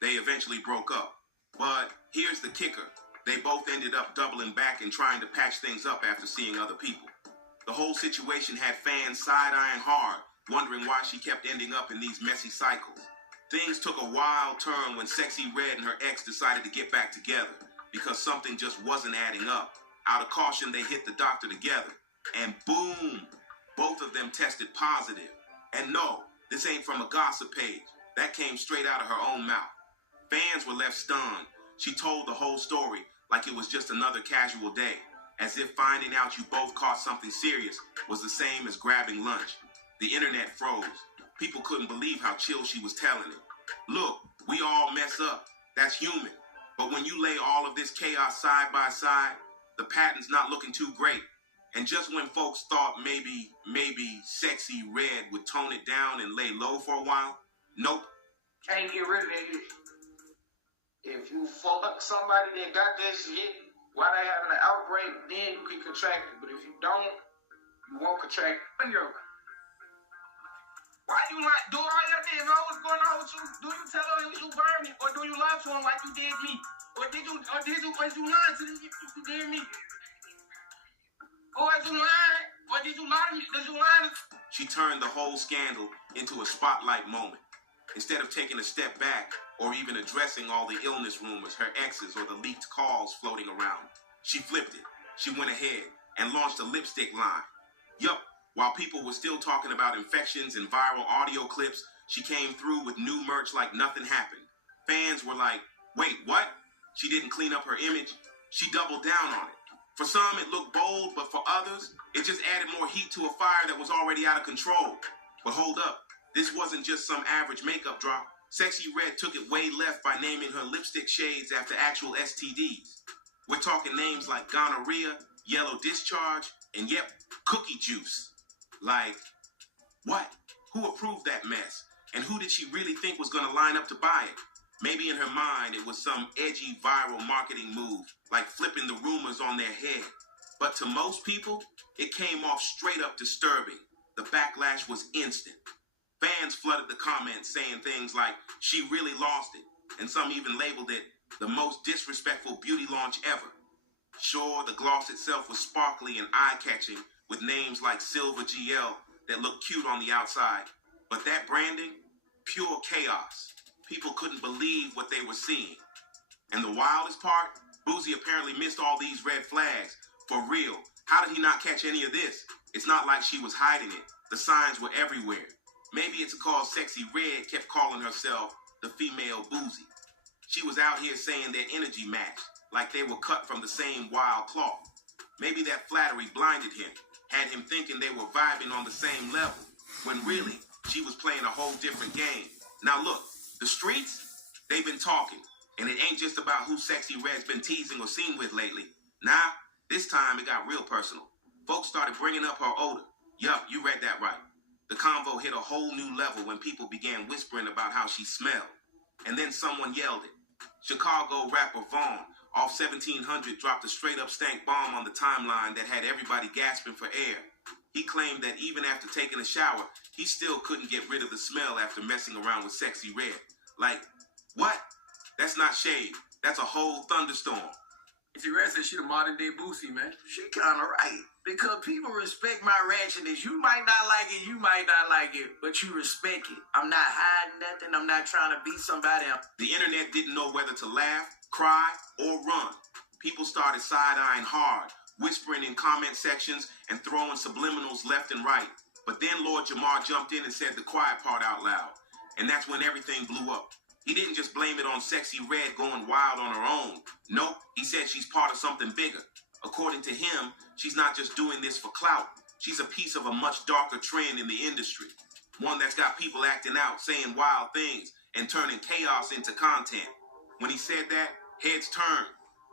They eventually broke up. But here's the kicker. They both ended up doubling back and trying to patch things up after seeing other people. The whole situation had fans side-eyeing hard, wondering why she kept ending up in these messy cycles. Things took a wild turn when Sexy Red and her ex decided to get back together because something just wasn't adding up. Out of caution, they hit the doctor together. And boom, both of them tested positive. And no, this ain't from a gossip page. That came straight out of her own mouth. Fans were left stunned. She told the whole story like it was just another casual day, as if finding out you both caught something serious was the same as grabbing lunch. The internet froze. People couldn't believe how chill she was telling it. Look, we all mess up. That's human. But when you lay all of this chaos side by side, the pattern's not looking too great. And just when folks thought maybe Sexy Red would tone it down and lay low for a while, nope. Can't get rid of that shit. If you fuck somebody that got that shit while they having an outbreak, then you can contract it. But if you don't, you won't contract it. Why you like do all your things? What's going on with you? Do you tell her you burning, or do you lie to him like you did me? Or did you lie to them you did me? Or is you lying? Or did you lie to me? Did you lie? She turned the whole scandal into a spotlight moment. Instead of taking a step back or even addressing all the illness rumors, her exes, or the leaked calls floating around, she flipped it. She went ahead and launched a lipstick line. Yup, while people were still talking about infections and viral audio clips, she came through with new merch like nothing happened. Fans were like, wait, what? She didn't clean up her image. She doubled down on it. For some, it looked bold, but for others, it just added more heat to a fire that was already out of control. But hold up, this wasn't just some average makeup drop. Sexy Red took it way left by naming her lipstick shades after actual STDs. We're talking names like gonorrhea, yellow discharge, and yep, cookie juice. Like, what? Who approved that mess? And who did she really think was going to line up to buy it? Maybe in her mind it was some edgy viral marketing move, like flipping the rumors on their head. But to most people, it came off straight up disturbing. The backlash was instant. Fans flooded the comments saying things like, she really lost it. And some even labeled it the most disrespectful beauty launch ever. Sure, the gloss itself was sparkly and eye-catching with names like Silver GL that looked cute on the outside. But that branding, pure chaos. People couldn't believe what they were seeing. And the wildest part, Boosie apparently missed all these red flags. For real, how did he not catch any of this? It's not like she was hiding it. The signs were everywhere. Maybe it's because Sexy Red kept calling herself the female Boosie. She was out here saying their energy matched, like they were cut from the same wild cloth. Maybe that flattery blinded him, had him thinking they were vibing on the same level, when really, she was playing a whole different game. Now look, the streets, they've been talking, and it ain't just about who Sexy Red's been teasing or seen with lately. Nah, this time it got real personal. Folks started bringing up her odor. Yup, you read that right. The convo hit a whole new level when people began whispering about how she smelled. And then someone yelled it. Chicago rapper Vaughn, off 1700, dropped a straight-up stank bomb on the timeline that had everybody gasping for air. He claimed that even after taking a shower, he still couldn't get rid of the smell after messing around with Sexy Red. Like, what? That's not shade. That's a whole thunderstorm. Sexy Red said she the modern day Boosie, man. She kind of right. Because people respect my ratchetness. You might not like it, you might not like it, but you respect it. I'm not hiding nothing. I'm not trying to beat somebody up. The internet didn't know whether to laugh, cry, or run. People started side-eyeing hard, whispering in comment sections and throwing subliminals left and right. But then Lord Jamar jumped in and said the quiet part out loud. And that's when everything blew up. He didn't just blame it on Sexy Red going wild on her own. Nope, he said she's part of something bigger. According to him, she's not just doing this for clout. She's a piece of a much darker trend in the industry. One that's got people acting out, saying wild things, and turning chaos into content. When he said that, heads turned.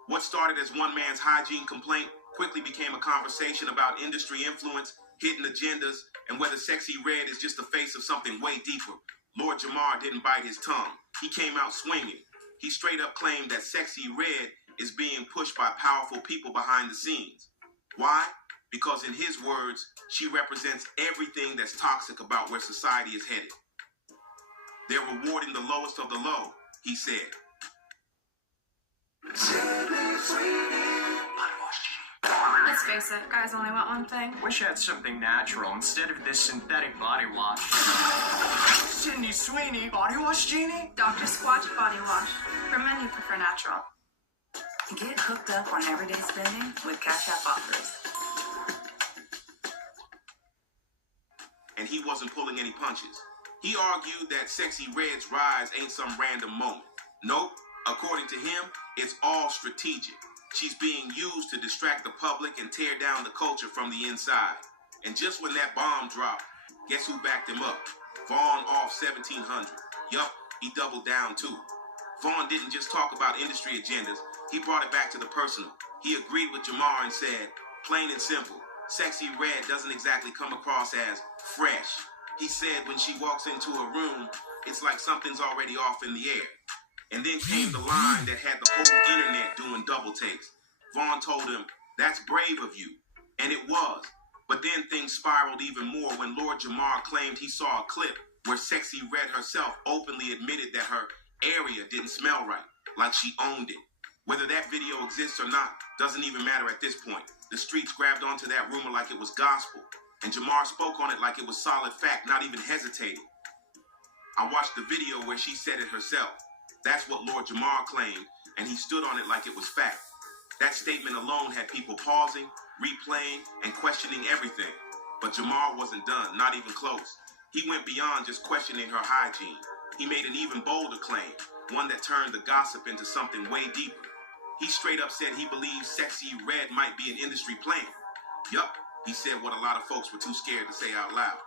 What started as one man's hygiene complaint quickly became a conversation about industry influence, hidden agendas, and whether Sexy Red is just the face of something way deeper. Lord Jamar didn't bite his tongue. He came out swinging. He straight up claimed that Sexy Red is being pushed by powerful people behind the scenes. Why? Because in his words, she represents everything that's toxic about where society is headed. They're rewarding the lowest of the low, he said. Let's face it, guys only want one thing. Wish I had something natural instead of this synthetic body wash. Cindy Sweeney, body wash genie? Dr. Squatch Body Wash. For men who prefer natural. Get hooked up on everyday spending with Cash App offers. And he wasn't pulling any punches. He argued that Sexy Red's rise ain't some random moment. Nope. According to him, it's all strategic. She's being used to distract the public and tear down the culture from the inside. And just when that bomb dropped, guess who backed him up? Vaughn off 1700. Yup, he doubled down too. Vaughn didn't just talk about industry agendas, he brought it back to the personal. He agreed with Jamar and said, plain and simple, Sexy Red doesn't exactly come across as fresh. He said when she walks into a room, it's like something's already off in the air. And then came the line that had the whole internet doing double takes. Vaughn told him, that's brave of you. And it was. But then things spiraled even more when Lord Jamar claimed he saw a clip where Sexy Red herself openly admitted that her area didn't smell right, like she owned it. Whether that video exists or not doesn't even matter at this point. The streets grabbed onto that rumor like it was gospel, and Jamar spoke on it like it was solid fact, not even hesitating. I watched the video where she said it herself. That's what Lord Jamar claimed, and he stood on it like it was fact. That statement alone had people pausing, replaying, and questioning everything. But Jamar wasn't done, not even close. He went beyond just questioning her hygiene. He made an even bolder claim, one that turned the gossip into something way deeper. He straight up said he believes Sexy Red might be an industry plant. Yup, he said what a lot of folks were too scared to say out loud.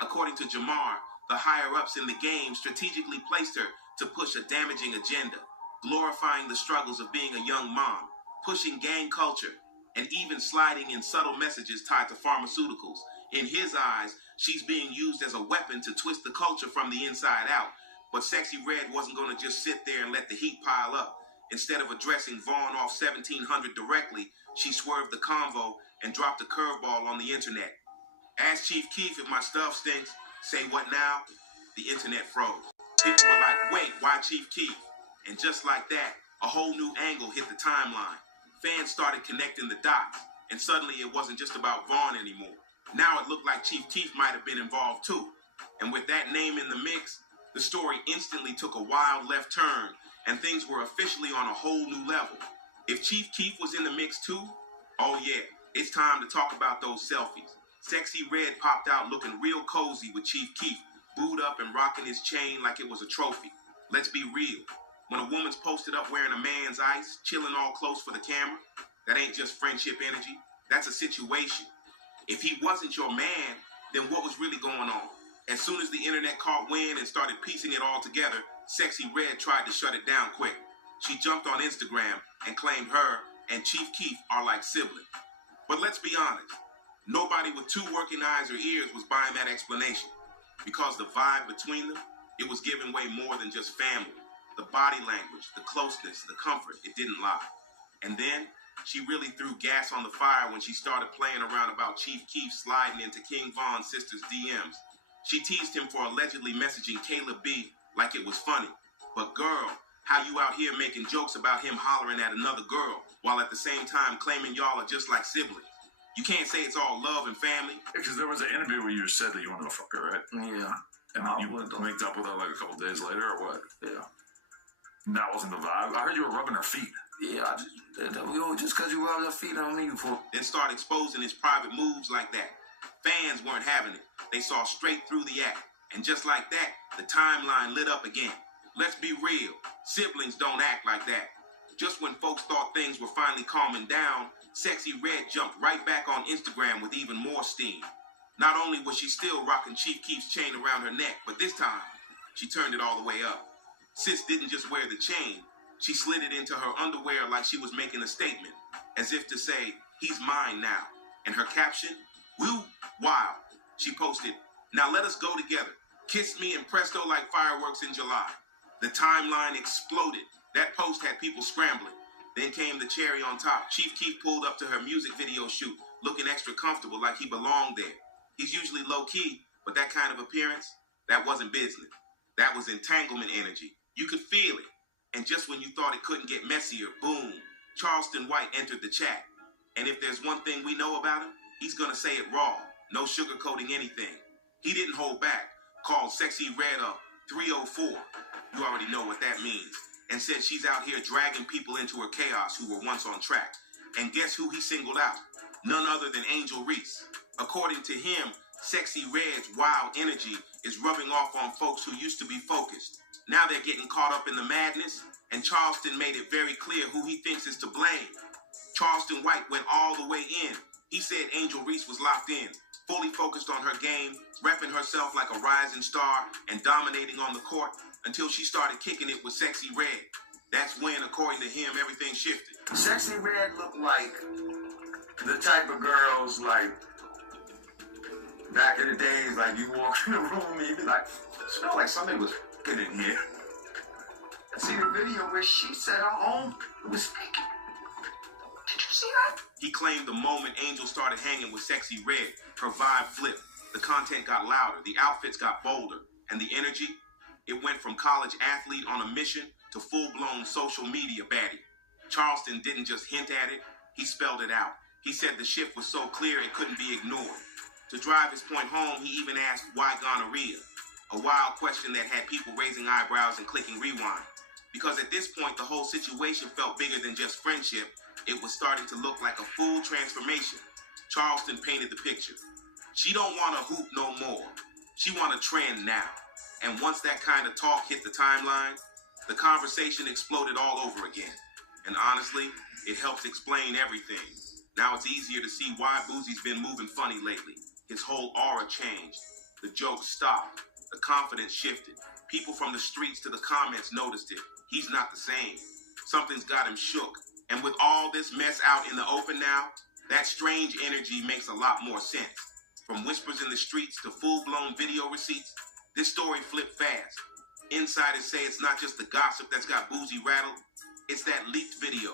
According to Jamar, the higher-ups in the game strategically placed her to push a damaging agenda, glorifying the struggles of being a young mom, pushing gang culture, and even sliding in subtle messages tied to pharmaceuticals. In his eyes, she's being used as a weapon to twist the culture from the inside out. But Sexy Red wasn't going to just sit there and let the heat pile up. Instead of addressing Vaughn off 1700 directly, she swerved the convo and dropped a curveball on the internet. Ask Chief Keef if my stuff stinks. Say what now? The internet froze. People were like, wait, why Chief Keef? And just like that, a whole new angle hit the timeline. Fans started connecting the dots, and suddenly it wasn't just about Vaughn anymore. Now it looked like Chief Keef might have been involved too. And with that name in the mix, the story instantly took a wild left turn, and things were officially on a whole new level. If Chief Keef was in the mix too, oh yeah, it's time to talk about those selfies. Sexy Red popped out looking real cozy with Chief Keef, booed up and rocking his chain like it was a trophy. Let's be real. When a woman's posted up wearing a man's ice, chilling all close for the camera, that ain't just friendship energy. That's a situation. If he wasn't your man, then what was really going on? As soon as the internet caught wind and started piecing it all together, Sexy Red tried to shut it down quick. She jumped on Instagram and claimed her and Chief Keef are like siblings. But let's be honest, nobody with two working eyes or ears was buying that explanation. Because the vibe between them, it was giving way more than just family. The body language, the closeness, the comfort, it didn't lie. And then, she really threw gas on the fire when she started playing around about Chief Keef sliding into King Von's sister's DMs. She teased him for allegedly messaging Kayla B like it was funny. But girl, how you out here making jokes about him hollering at another girl while at the same time claiming y'all are just like siblings? You can't say it's all love and family. Because there was an interview where you said that you wanted to fuck her, right? Yeah. And then you linked up with her like a couple days later, or what? Yeah. That wasn't the vibe. I heard you were rubbing her feet. Yeah, just because you rubbed her feet on me before. Then start exposing his private moves like that. Fans weren't having it. They saw straight through the act. And just like that, the timeline lit up again. Let's be real. Siblings don't act like that. Just when folks thought things were finally calming down, Sexy Red jumped right back on Instagram with even more steam. Not only was she still rocking Chief Keef's chain around her neck, but this time, she turned it all the way up. Sis didn't just wear the chain. She slid it into her underwear like she was making a statement, as if to say, he's mine now. And her caption, woo, wow. She posted, now let us go together. Kiss me and presto like fireworks in July. The timeline exploded. That post had people scrambling. Then came the cherry on top. Chief Keef pulled up to her music video shoot, looking extra comfortable like he belonged there. He's usually low-key, but that kind of appearance, that wasn't business. That was entanglement energy. You could feel it. And just when you thought it couldn't get messier, boom, Charleston White entered the chat. And if there's one thing we know about him, he's gonna say it raw, no sugarcoating anything. He didn't hold back, called Sexy Red a 304. You already know what that means. And said she's out here dragging people into her chaos who were once on track. And guess who he singled out? None other than Angel Reese. According to him, Sexy Red's wild energy is rubbing off on folks who used to be focused. Now they're getting caught up in the madness, and Charleston made it very clear who he thinks is to blame. Charleston White went all the way in. He said Angel Reese was locked in, fully focused on her game, repping herself like a rising star and dominating on the court until she started kicking it with Sexy Red. That's when, according to him, everything shifted. Sexy Red looked like the type of girls, like, back in the days, like, you walk in the room and you be like, smell like somebody was good in here. I see the video where she said her home was speaking. Did you see that? He claimed the moment Angel started hanging with Sexy Red, her vibe flipped. The content got louder, the outfits got bolder, and the energy, it went from college athlete on a mission to full-blown social media baddie. Charleston didn't just hint at it, he spelled it out. He said the shift was so clear it couldn't be ignored. To drive his point home, he even asked why gonorrhea, a wild question that had people raising eyebrows and clicking rewind. Because at this point, the whole situation felt bigger than just friendship. It was starting to look like a full transformation. Charleston painted the picture. She don't want to hoop no more. She want to trend now. And once that kind of talk hit the timeline, the conversation exploded all over again. And honestly, it helps explain everything. Now it's easier to see why Boosie's been moving funny lately. His whole aura changed. The jokes stopped. The confidence shifted. People from the streets to the comments noticed it. He's not the same. Something's got him shook. And with all this mess out in the open now, that strange energy makes a lot more sense. From whispers in the streets to full-blown video receipts, this story flipped fast. Insiders say it's not just the gossip that's got Boosie rattled, it's that leaked video.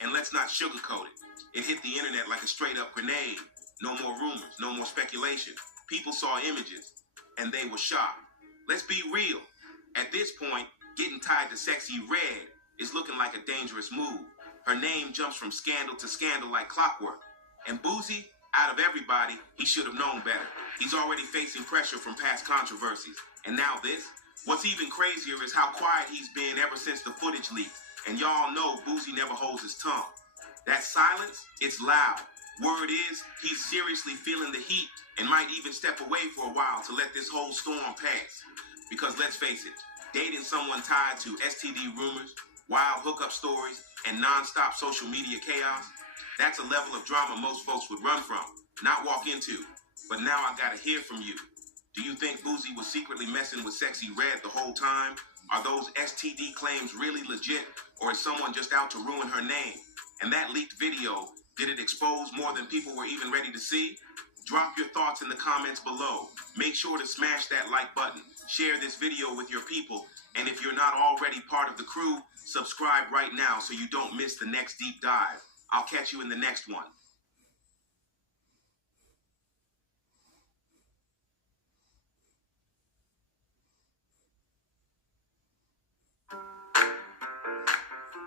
And let's not sugarcoat it. It hit the internet like a straight-up grenade. No more rumors, no more speculation. People saw images, and they were shocked. Let's be real. At this point, getting tied to Sexy Red is looking like a dangerous move. Her name jumps from scandal to scandal like clockwork. And Boosie, out of everybody, he should have known better. He's already facing pressure from past controversies. And now this? What's even crazier is how quiet he's been ever since the footage leaked. And y'all know Boosie never holds his tongue. That silence, it's loud. Word is, he's seriously feeling the heat and might even step away for a while to let this whole storm pass. Because let's face it, dating someone tied to STD rumors, wild hookup stories, and non-stop social media chaos, that's a level of drama most folks would run from, not walk into. But now I gotta hear from you. Do you think Boosie was secretly messing with Sexy Red the whole time? Are those STD claims really legit, or is someone just out to ruin her name? And that leaked video, did it expose more than people were even ready to see? Drop your thoughts in the comments below. Make sure to smash that like button. Share this video with your people. And if you're not already part of the crew, subscribe right now so you don't miss the next deep dive. I'll catch you in the next one.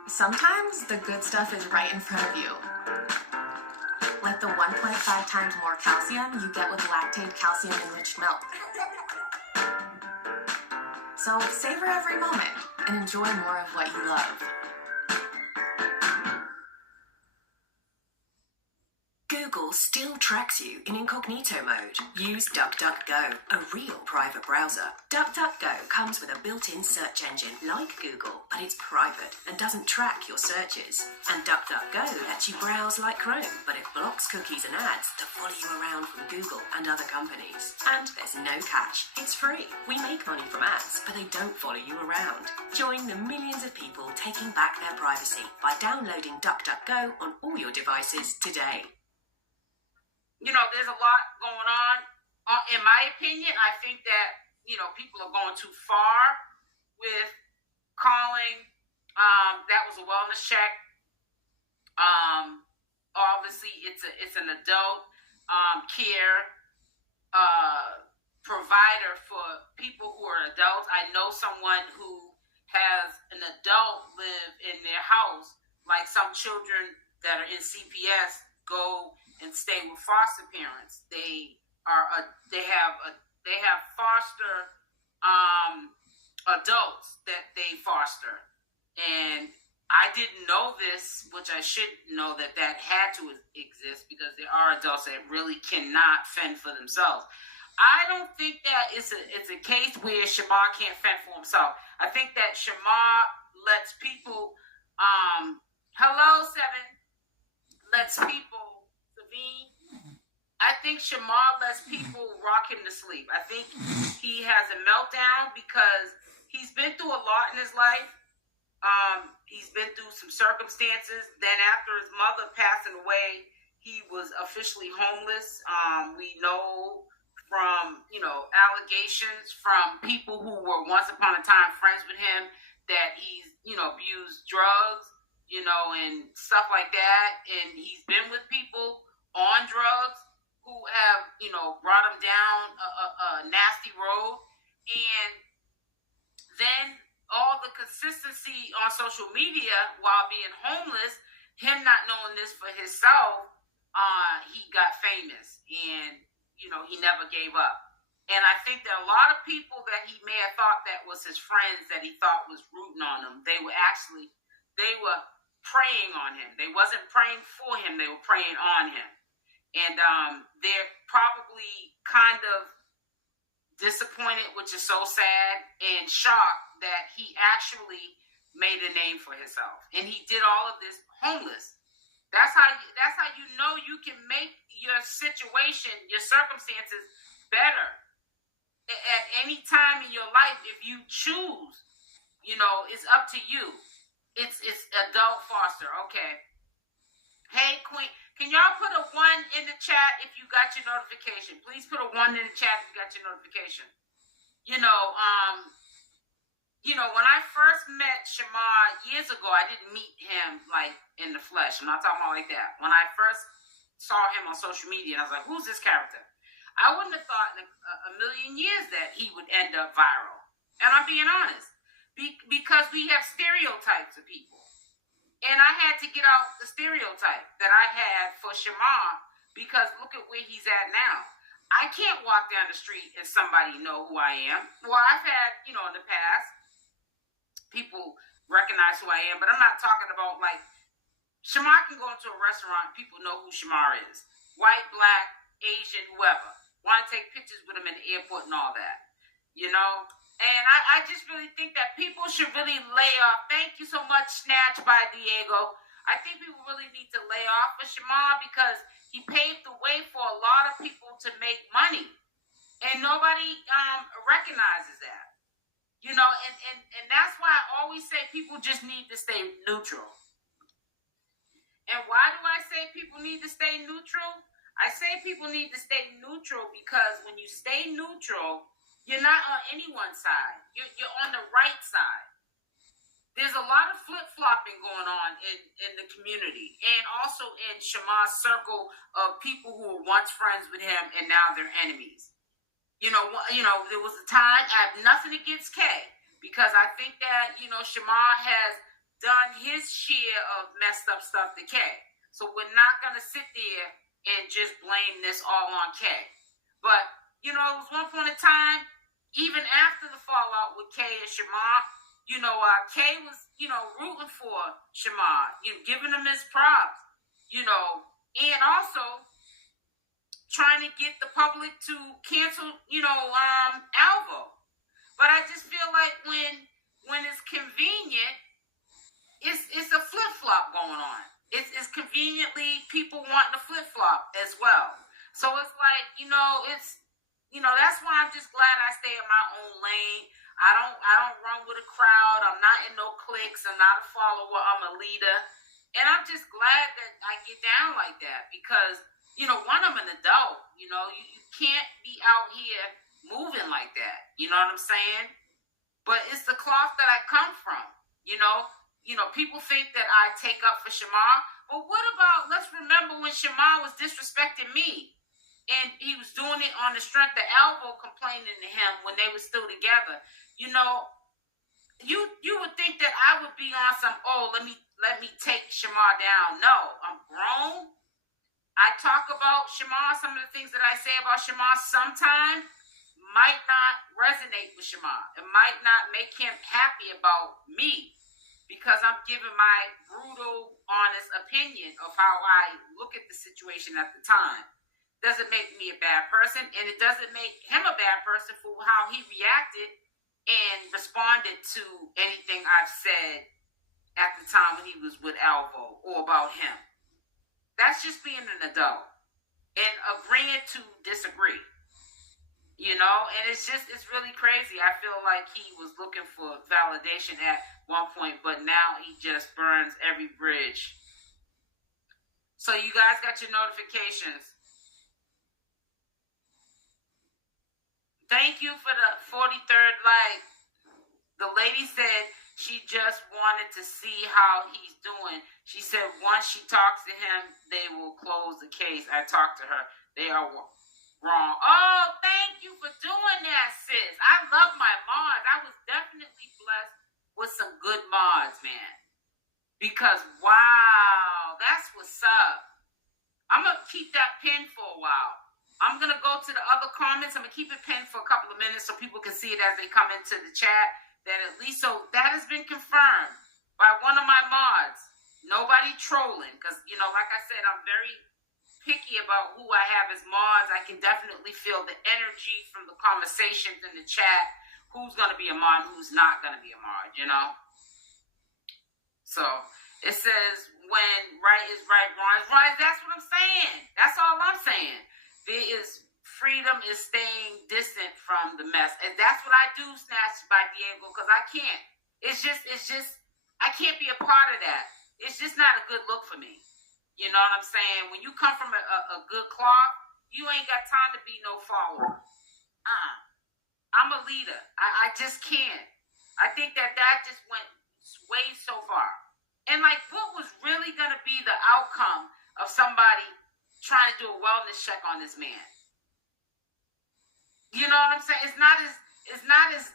Sometimes the good stuff is right in front of you. Like the 1.5 times more calcium you get with Lactaid calcium-enriched milk. So savor every moment and enjoy more of what you love. Google still tracks you in incognito mode. Use DuckDuckGo, a real private browser. DuckDuckGo comes with a built-in search engine like Google, but it's private and doesn't track your searches. And DuckDuckGo lets you browse like Chrome, but it blocks cookies and ads to follow you around from Google and other companies. And there's no catch. It's free. We make money from ads, but they don't follow you around. Join the millions of people taking back their privacy by downloading DuckDuckGo on all your devices today. You know, there's a lot going on. In my opinion, I think that, you know, people are going too far with calling. That was a wellness check. Obviously, it's an adult care provider for people who are adults. I know someone who has an adult live in their house, like some children that are in CPS go and stay with foster parents. They have foster adults that they foster, and I didn't know this, which I should know that had to exist because there are adults that really cannot fend for themselves. I don't think that it's a case where Shamar can't fend for himself. I think that Shamar lets people lets people. I think Shamar lets people rock him to sleep. I think he has a meltdown because he's been through a lot in his life. He's been through some circumstances. Then after his mother passing away, he was officially homeless. We know from, allegations from people who were once upon a time friends with him that he's, abused drugs, and stuff like that. And he's been with people on drugs who have, brought him down a nasty road. And then all the consistency on social media while being homeless, him not knowing this for himself, he got famous and, he never gave up. And I think that a lot of people that he may have thought that was his friends that he thought was rooting on him, they were preying on him. They wasn't praying for him, they were preying on him. And they're probably kind of disappointed, which is so sad, and shocked that he actually made a name for himself, and he did all of this homeless. That's how you know you can make your situation, your circumstances better at any time in your life if you choose. You know, it's up to you. It's adult foster. Okay. Hey, Queen, can y'all put a 1 in the chat if you got your notification? Please put a 1 in the chat if you got your notification. You know, when I first met Shamar years ago, I didn't meet him like in the flesh. I'm not talking about like that. When I first saw him on social media, and I was like, who's this character? I wouldn't have thought in a million years that he would end up viral. And I'm being honest. Because we have stereotypes of people. And I had to get out the stereotype that I had for Shamar, because look at where he's at now. I can't walk down the street and somebody know who I am. Well, I've had, in the past, people recognize who I am, but I'm not talking about like, Shamar can go into a restaurant, people know who Shamar is. White, black, Asian, whoever. Want to take pictures with him in the airport and all that. And I just really think that people should really lay off. Thank you so much, Snatch by Diego. I think people really need to lay off for Shamar because he paved the way for a lot of people to make money. And nobody recognizes that. And that's why I always say people just need to stay neutral. And why do I say people need to stay neutral? I say people need to stay neutral because when you stay neutral, you're not on anyone's side. You're on the right side. There's a lot of flip-flopping going on in the community and also in Shamar's circle of people who were once friends with him and now they're enemies. There was a time, I have nothing against Kay because I think that, Shamar has done his share of messed up stuff to Kay. So we're not going to sit there and just blame this all on Kay. But, it was one point in time, even after the fallout with Kay and Shamar, Kay was, rooting for Shamar, giving him his props, and also trying to get the public to cancel, Alvo. But I just feel like when it's convenient, it's a flip-flop going on. It's conveniently people wanting to flip-flop as well. So it's like, that's why I'm just glad I stay in my own lane. I don't run with a crowd. I'm not in no cliques. I'm not a follower. I'm a leader. And I'm just glad that I get down like that because, I'm an adult. You can't be out here moving like that. You know what I'm saying? But it's the cloth that I come from. People think that I take up for Shamar. But what about, let's remember when Shamar was disrespecting me. And he was doing it on the strength of Alvo complaining to him when they were still together. You would think that I would be on some, let me take Shamar down. No, I'm grown. I talk about Shamar. Some of the things that I say about Shamar sometimes might not resonate with Shamar. It might not make him happy about me because I'm giving my brutal, honest opinion of how I look at the situation at the time. Doesn't make me a bad person, and it doesn't make him a bad person for how he reacted and responded to anything I've said at the time when he was with Alvo or about him. That's just being an adult and agreeing to disagree. And it's really crazy. I feel like he was looking for validation at one point, but now he just burns every bridge. So you guys got your notifications. Thank you for the 43rd like. The lady said she just wanted to see how he's doing. She said once she talks to him, they will close the case. I talked to her. They are wrong. Oh, thank you for doing that, sis. I love my mods. I was definitely blessed with some good mods, man. Because, wow, that's what's up. I'm going to keep that pin for a while. I'm going to go to the other comments. I'm going to keep it pinned for a couple of minutes so people can see it as they come into the chat. That has been confirmed by one of my mods. Nobody trolling. Because, like I said, I'm very picky about who I have as mods. I can definitely feel the energy from the conversations in the chat. Who's going to be a mod, who's not going to be a mod, So it says when right is right, wrong is wrong. That's what I'm saying. That's all I'm saying. There is freedom is staying distant from the mess. And that's what I do, Snatched by Diego, because I can't. It's just, I can't be a part of that. It's just not a good look for me. You know what I'm saying? When you come from a good cloth, you ain't got time to be no follower. I'm a leader. I just can't. I think that just went way so far. And like, what was really going to be the outcome of somebody trying to do a wellness check on this man? You know what I'm saying? It's not as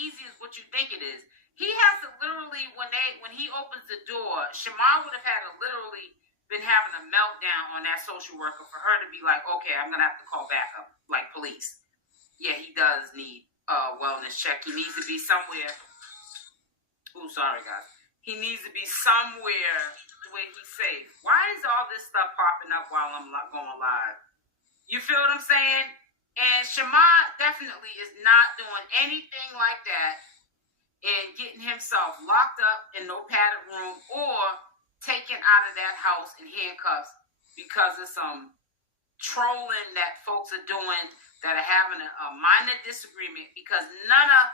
easy as what you think it is. He has to literally, when he opens the door, Shamar would have had to literally been having a meltdown on that social worker for her to be like, okay, I'm gonna have to call backup, like police. Yeah, he does need a wellness check. He needs to be somewhere. Oh, sorry guys. He needs to be somewhere where he's safe. Why is all this stuff popping up while I'm going live? You feel what I'm saying? And Shamar definitely is not doing anything like that and getting himself locked up in no padded room or taken out of that house in handcuffs because of some trolling that folks are doing that are having a minor disagreement because none of,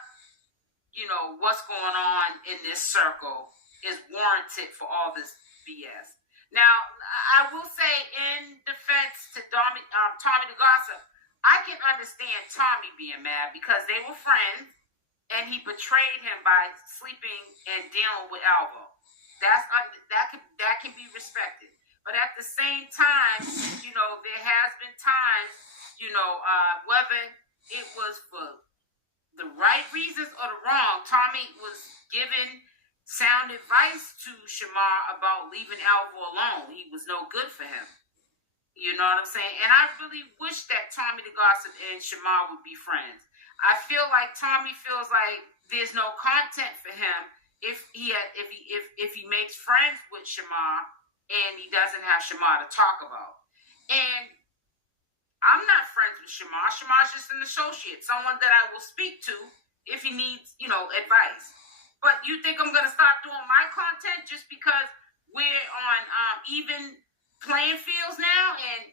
what's going on in this circle is warranted for all this BS. Now, I will say in defense to Tommy the Gossip, I can understand Tommy being mad because they were friends and he betrayed him by sleeping and dealing with Alvo. That can be respected. But at the same time, there has been times, whether it was for the right reasons or the wrong, Tommy was giving sound advice to Shamar about leaving Alvo alone. He was no good for him. You know what I'm saying? And I really wish that Tommy the Gossip and Shamar would be friends. I feel like Tommy feels like there's no content for him if he makes friends with Shamar and he doesn't have Shamar to talk about. And I'm not friends with Shamar. Shamar's just an associate, someone that I will speak to if he needs, advice. But you think I'm going to stop doing my content just because we're on even playing fields now and,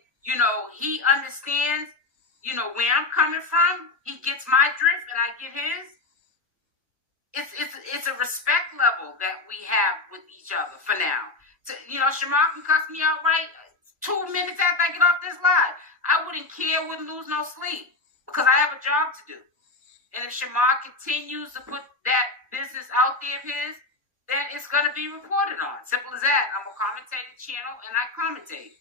he understands, where I'm coming from. He gets my drift and I get his. It's a respect level that we have with each other for now. Shamar can cuss me out right 2 minutes after I get off this live. I wouldn't care, wouldn't lose no sleep because I have a job to do. And if Shamar continues to put that business out there of his, then it's going to be reported on. Simple as that. I'm a commentator channel and I commentate.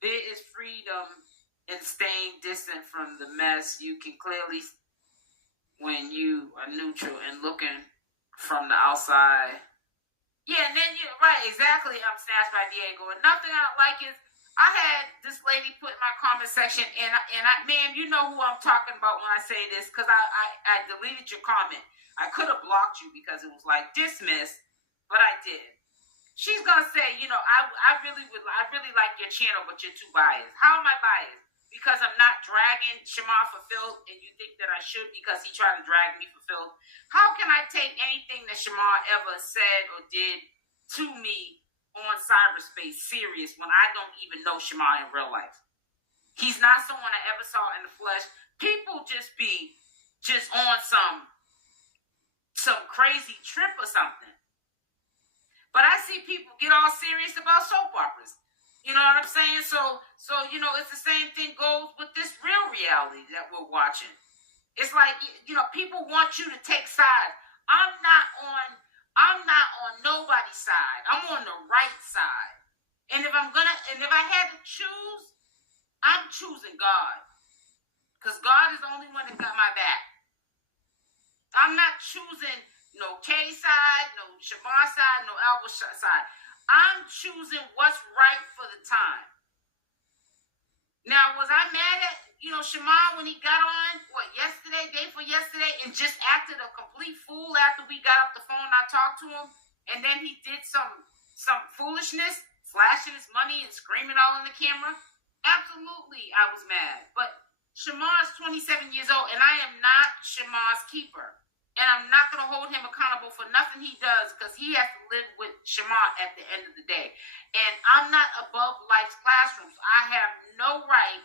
There is freedom in staying distant from the mess. You can clearly, when you are neutral and looking from the outside. Yeah, and then right, exactly. I'm Snatched by Diego. And nothing I don't like is I had this lady put in my comment section, and I, ma'am, you know who I'm talking about when I say this, because I deleted your comment. I could have blocked you because it was like dismissed, but I didn't. She's gonna say, I really like your channel, but you're too biased. How am I biased? Because I'm not dragging Shamar for filth, and you think that I should because he tried to drag me for filth. How can I take anything that Shamar ever said or did to me on cyberspace serious when I don't even know Shamar in real life? He's not someone I ever saw in the flesh. People just be on some crazy trip or something. But I see people get all serious about soap operas. You know what I'm saying? So it's the same thing goes with this real reality that we're watching. It's like, people want you to take sides. I'm not on nobody's side. I'm on the right side. And if I had to choose, I'm choosing God. Because God is the only one that got my back. I'm not choosing no K side, no Shamar side, no Alvo side. I'm choosing what's right for the time. Now, was I mad at, Shamar when he got on, day before yesterday, and just acted a complete fool after we got off the phone and I talked to him, and then he did some foolishness, flashing his money and screaming all in the camera? Absolutely, I was mad. But Shamar's 27 years old, and I am not Shamar's keeper. And I'm not going to hold him accountable for nothing he does because he has to live with Shamar at the end of the day. And I'm not above life's classrooms. I have no right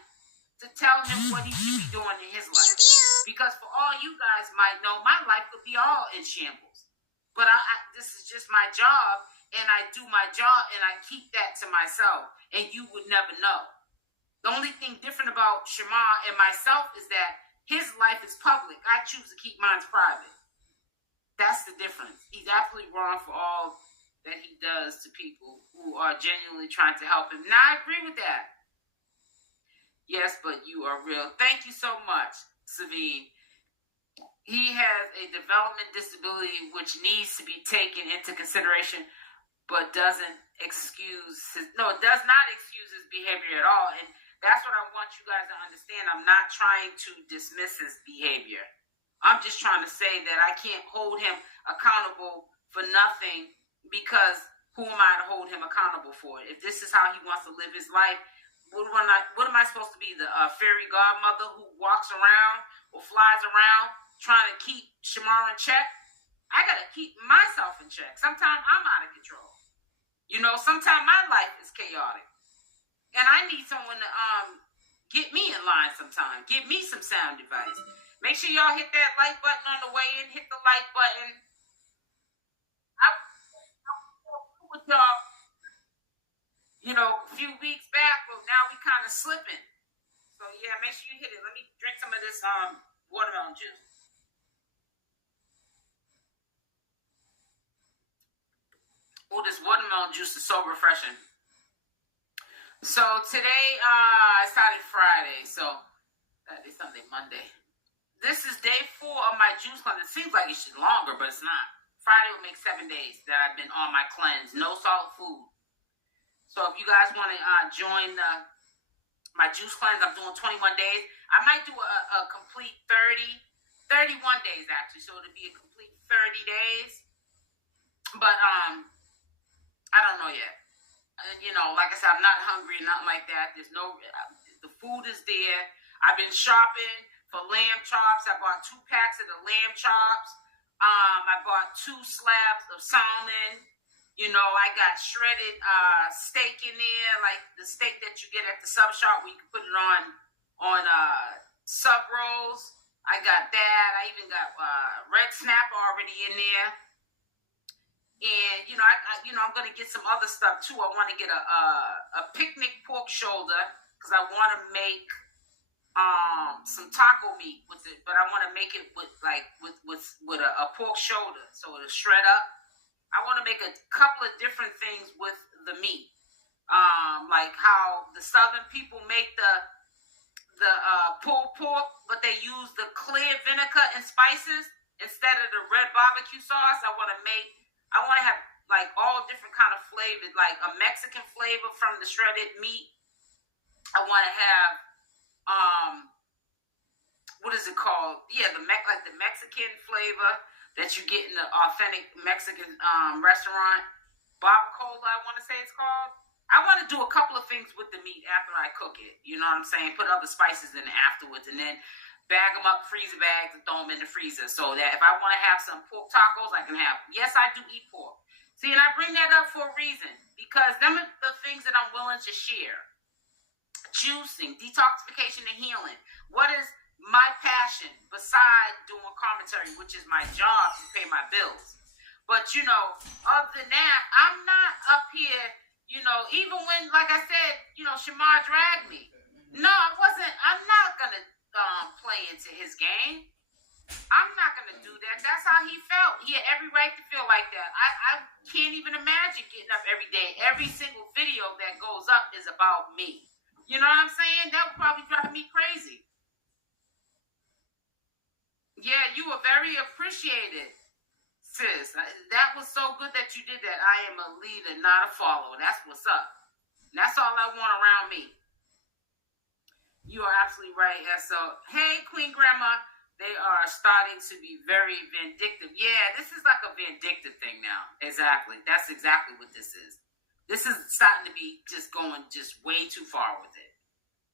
to tell him what he should be doing in his life. Because for all you guys might know, my life could be all in shambles. But this is just my job, and I do my job, and I keep that to myself. And you would never know. The only thing different about Shamar and myself is that his life is public. I choose to keep mine private. That's the difference. He's absolutely wrong for all that he does to people who are genuinely trying to help him. Now, I agree with that. Yes, but you are real. Thank you so much, Savine. He has a development disability which needs to be taken into consideration, but doesn't excuse his... No, it does not excuse his behavior at all. And that's what I want you guys to understand. I'm not trying to dismiss his behavior. I'm just trying to say that I can't hold him accountable for nothing because who am I to hold him accountable for? If this is how he wants to live his life, what am I supposed to be, the fairy godmother who walks around or flies around trying to keep Shamar in check? I got to keep myself in check. Sometimes I'm out of control. You know, sometimes my life is chaotic. And I need someone to get me in line sometime. Give me some sound advice. Make sure y'all hit that like button on the way in. Hit the like button. I with y'all, you know, a few weeks back, but now we kind of slipping. So yeah, make sure you hit it. Let me drink some of this watermelon juice. Oh, this watermelon juice is so refreshing. So today, I started Friday, so Saturday, Sunday, Monday. This is day 4 of my juice cleanse. It seems like it should be longer, but it's not. Friday will make 7 days that I've been on my cleanse. No solid food. So if you guys want to join my juice cleanse, I'm doing 21 days. I might do a complete 31 days actually. So it'll be a complete 30 days. But I don't know yet. You know, like I said, I'm not hungry, nothing like that. There's no, the food is there. I've been shopping for lamb chops. I bought 2 packs of the lamb chops. I bought 2 slabs of salmon. You know, I got shredded steak in there, like the steak that you get at the sub shop where you can put it on sub rolls. I got that. I even got red snapper already in there. And, you know, I'm going to get some other stuff, too. I want to get a picnic pork shoulder because I want to make some taco meat with it, but I want to make it with a pork shoulder, so it'll shred up. I want to make a couple of different things with the meat, like how the Southern people make the pulled pork, but they use the clear vinegar and spices instead of the red barbecue sauce. I want to have like all different kind of flavors, like a Mexican flavor from the shredded meat. I want to have what is it called? Yeah, the Mexican flavor that you get in the authentic Mexican restaurant. Barbacoa, I want to say it's called. I want to do a couple of things with the meat after I cook it. You know what I'm saying? Put other spices in it afterwards, and then bag them up, freezer bags, and throw them in the freezer so that if I want to have some pork tacos, I can have. Yes, I do eat pork. See, and I bring that up for a reason because them are the things that I'm willing to share. Juicing, detoxification, and healing. What is my passion besides doing commentary, which is my job to pay my bills? But, you know, other than that, I'm not up here, you know, even when, like I said, you know, Shamar dragged me. No, I wasn't. I'm not going to play into his game. I'm not going to do that. That's how he felt. He had every right to feel like that. I can't even imagine getting up every day. Every single video that goes up is about me. You know what I'm saying? That would probably drive me crazy. Yeah, you were very appreciated, sis. That was so good that you did that. I am a leader, not a follower. That's what's up. That's all I want around me. You are absolutely right, so hey, Queen Grandma, they are starting to be very vindictive. Yeah, this is like a vindictive thing now. Exactly. That's exactly what this is. This is starting to be just going just way too far with it.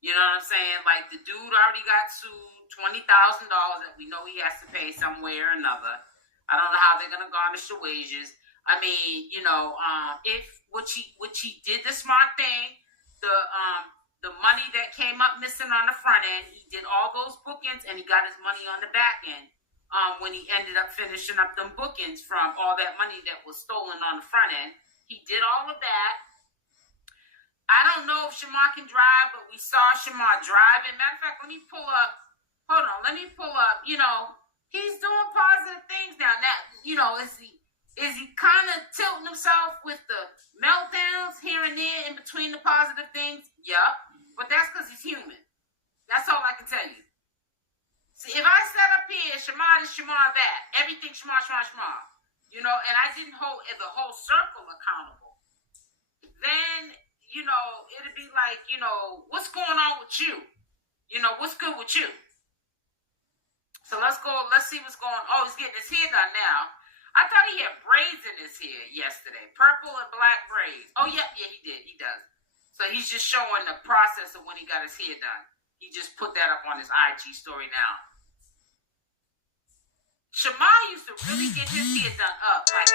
You know what I'm saying? Like, the dude already got sued, $20,000 that we know he has to pay some way or another. I don't know how they're gonna garnish the wages. I mean, you know, if which he did the smart thing, the money that came up missing on the front end, he did all those bookings and he got his money on the back end. When he ended up finishing up them bookings from all that money that was stolen on the front end, he did all of that. I don't know if Shamar can drive, but we saw Shamar driving. Matter of fact, let me pull up. You know, he's doing positive things now. Now, you know, is he kind of tilting himself with the meltdowns here and there in between the positive things? Yup. But that's because he's human. That's all I can tell you. See, if I set up here, Shamar this, Shamar that, everything Shamar. You know, and I didn't hold the whole circle accountable, then, you know, it'd be like, you know, what's going on with you? You know, what's good with you? So let's see what's going on. Oh, he's getting his hair done now. I thought he had braids in his hair yesterday. Purple and black braids. Oh, yeah, he did. He does. So he's just showing the process of when he got his hair done. He just put that up on his IG story now. Shamar used to really get his hair done up. Like,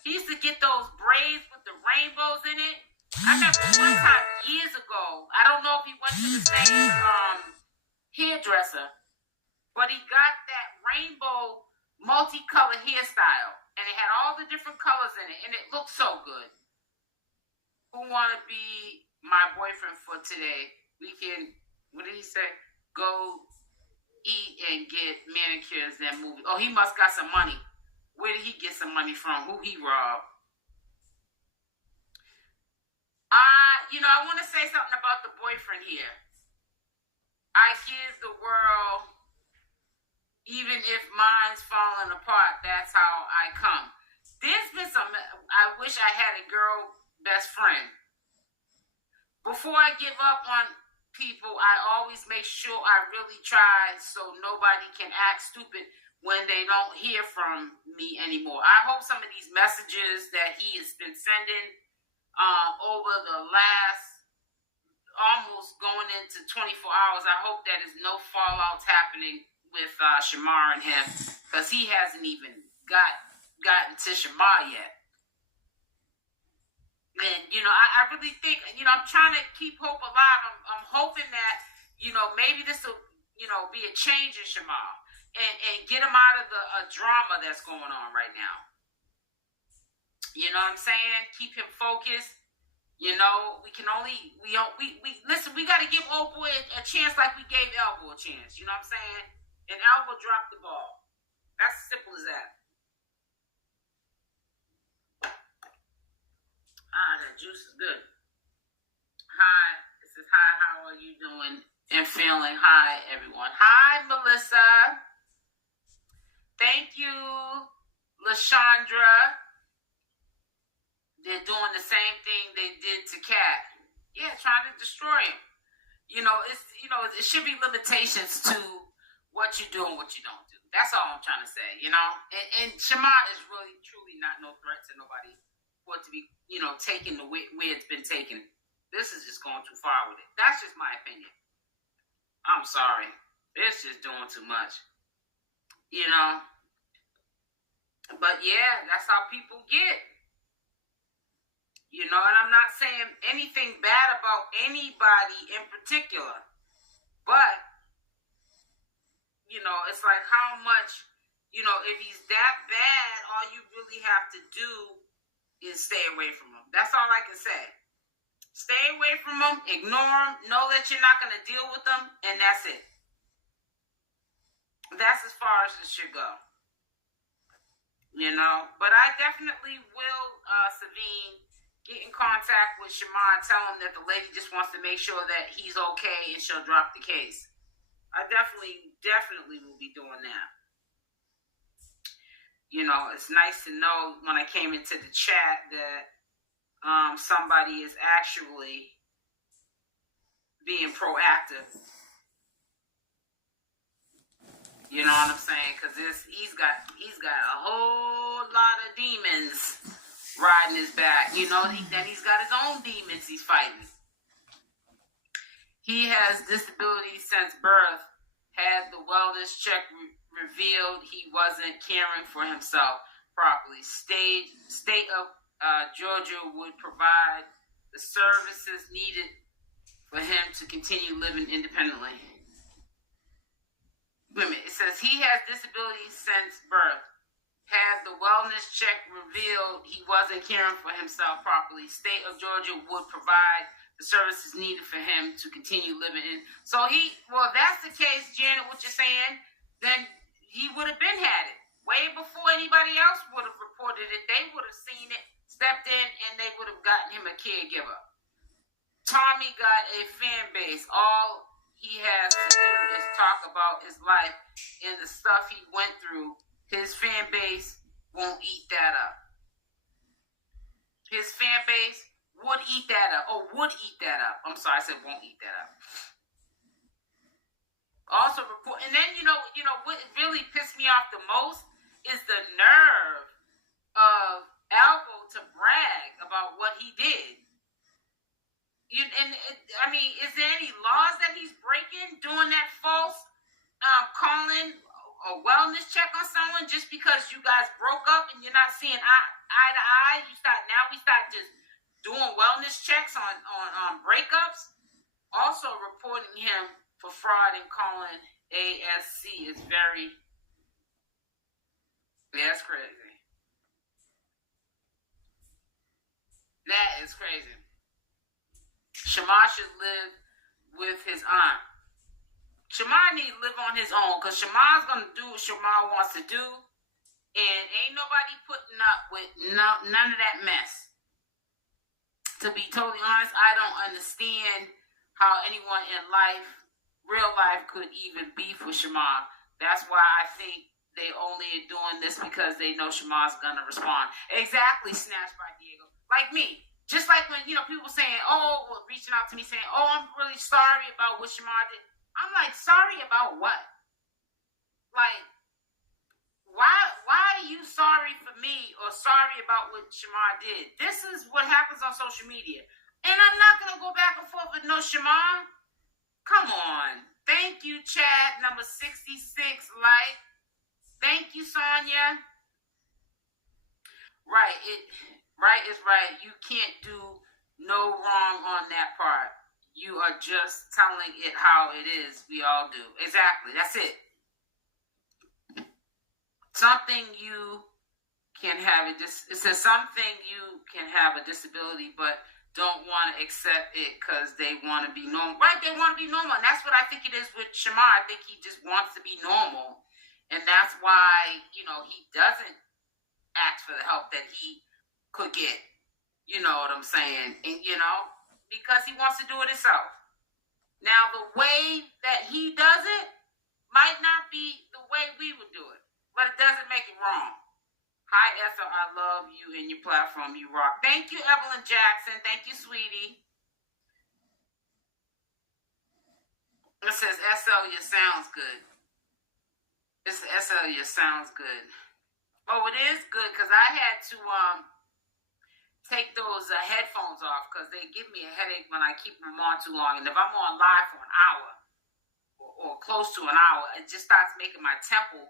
he used to get those braids with the rainbows in it. I remember one time years ago, I don't know if he went to the same hairdresser, but he got that rainbow multicolored hairstyle, and it had all the different colors in it, and it looked so good. Who want to be my boyfriend for today? We can, what did he say? Go eat and get manicures and movie. Oh, he must got some money. Where did he get some money from? Who he robbed? You know, I want to say something about the boyfriend here. I give the world, even if mine's falling apart, that's how I come. There's been some, I wish I had a girl best friend. Before I give up on people, I always make sure I really try so nobody can act stupid when they don't hear from me anymore. I hope some of these messages that he has been sending over the last almost going into 24 hours, I hope that there's no fallouts happening with Shamar and him, because he hasn't even gotten to Shamar yet. And, you know, I really think, you know, I'm trying to keep hope alive. I'm hoping that, you know, maybe this will, you know, be a change in Shamar and get him out of the drama that's going on right now. You know what I'm saying? Keep him focused. You know, we listen, we got to give old boy a chance like we gave Elbow a chance. You know what I'm saying? And Elbow dropped the ball. That's as simple as that. That juice is good. Hi, this is hi, how are you doing and feeling? Hi, everyone. Hi, Melissa. Thank you, LaShondra. They're doing the same thing they did to Cat. Yeah, trying to destroy him. You know, it should be limitations to what you do and what you don't do. That's all I'm trying to say, you know? And Shamar is really, truly not no threat to nobody for it to be, you know, taken the way it's been taken. This is just going too far with it. That's just my opinion. I'm sorry. It's just doing too much. You know? But yeah, that's how people get. You know, and I'm not saying anything bad about anybody in particular. But, you know, it's like how much, you know, if he's that bad, all you really have to do is stay away from him. That's all I can say. Stay away from him, ignore him, know that you're not going to deal with them, and that's it. That's as far as it should go. You know, but I definitely will, Savine, get in contact with Shamar and tell him that the lady just wants to make sure that he's okay and she'll drop the case. I definitely will be doing that. You know, it's nice to know when I came into the chat that somebody is actually being proactive. You know what I'm saying? Because he's got a whole lot of demons riding his back. You know, then he's got his own demons he's fighting. He has disability since birth. Had the wellness check revealed he wasn't caring for himself properly. State of Georgia would provide the services needed for him to continue living independently. Wait a minute. It says he has disability since birth. Had the wellness check revealed he wasn't caring for himself properly, State of Georgia would provide the services needed for him to continue living in. So well, if that's the case, Janet, what you're saying, then he would have been had it. Way before anybody else would have reported it. They would have seen it, stepped in, and they would have gotten him a caregiver. Tommy got a fan base. All he has to do is talk about his life and the stuff he went through. His fan base won't eat that up. His fan base would eat that up. Would eat that up. I'm sorry, I said won't eat that up. Also report, and then you know what really pissed me off the most is the nerve of Albo to brag about what he did. Is there any laws that he's breaking doing that false calling a wellness check on someone just because you guys broke up and you're not seeing eye to eye? We start just doing wellness checks on breakups. Also reporting him for fraud and calling ASC is that's crazy. That is crazy. Shamar should live with his aunt. Shamar need to live on his own because Shamar's going to do what Shamar wants to do. And ain't nobody putting up with none of that mess. To be totally honest, I don't understand how anyone in real life, could even beef with Shamar. That's why I think they only are doing this because they know Shamar's going to respond. Exactly, snatched by Diego. Like me. Just like when, people saying, reaching out to me saying, I'm really sorry about what Shamar did. I'm like, sorry about what? Like, why are you sorry for me or sorry about what Shamar did? This is what happens on social media. And I'm not going to go back and forth with no Shamar. Come on. Thank you, Chad, number 66, like. Thank you, Sonia. Right is right. You can't do no wrong on that part. You are just telling it how it is. We all do. Exactly. That's it. Something you can have it says something you can have a disability, but don't want to accept it because they want to be normal. Right? They want to be normal. And that's what I think it is with Shamar. I think he just wants to be normal. And that's why, he doesn't ask for the help that he could get. You know what I'm saying? And, because he wants to do it himself. Now, the way that he does it might not be the way we would do it, but it doesn't make it wrong. Hi, Ethel. I love you and your platform. You rock. Thank you, Evelyn Jackson. Thank you, sweetie. It says, SL, your sounds good. It's SL, your sounds good. Oh, it is good because I had to take those headphones off because they give me a headache when I keep them on too long. And if I'm on live for an hour or close to an hour, it just starts making my temple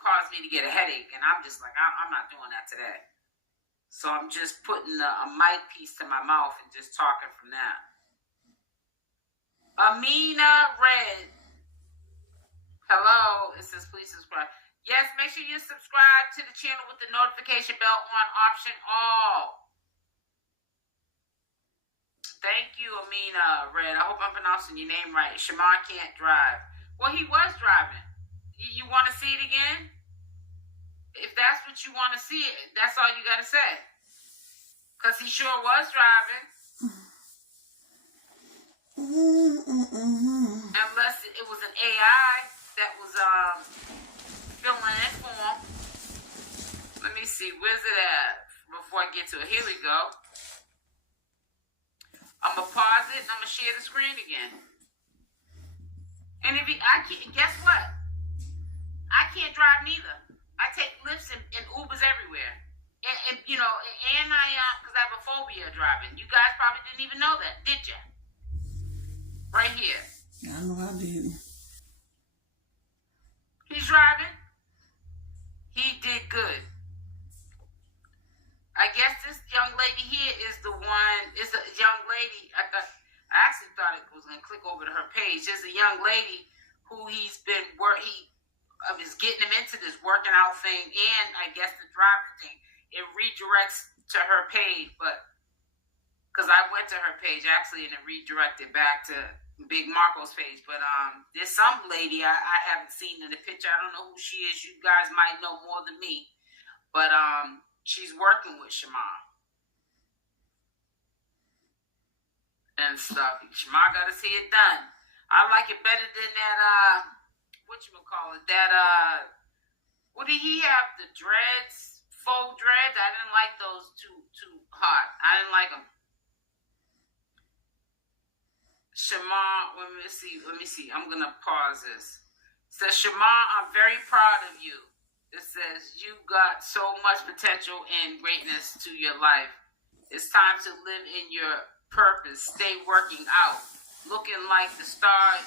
cause me to get a headache. And I'm just like, I'm not doing that today. So I'm just putting a mic piece to my mouth and just talking from that. Amina Red. Hello. It says, please subscribe. Yes, make sure you subscribe to the channel with the notification bell on option all. Thank you, Amina Red. I hope I'm pronouncing your name right. Shamar can't drive. Well, he was driving. You want to see it again? If that's what you want to see, that's all you got to say. Because he sure was driving. Unless it was an AI that was filling in for him. Let me see. Where's it at? Before I get to it. Here we go. I'm going to pause it and I'm going to share the screen again. And guess what? I can't drive neither. I take Lyfts and Ubers everywhere. And I, because I have a phobia of driving. You guys probably didn't even know that, did you? Right here. I know I didn't. He's driving. He did good. I guess this young lady here is the one. Is a young lady. I actually thought it was gonna click over to her page. There's a young lady who he's been is getting him into this working out thing, and I guess the driving thing. It redirects to her page, but because I went to her page actually, and it redirected back to Big Marco's page. But there's some lady I haven't seen in the picture. I don't know who she is. You guys might know more than me, but she's working with Shamar and stuff. Shamar got to see it done. I like it better than that. Whatchamacallit? That what did he have? The dreads, faux dreads. I didn't like those too hot. I didn't like them. Shamar, let me see. I'm gonna pause this. It says, Shamar, I'm very proud of you. It says, you got so much potential and greatness to your life. It's time to live in your purpose. Stay working out. Looking like the star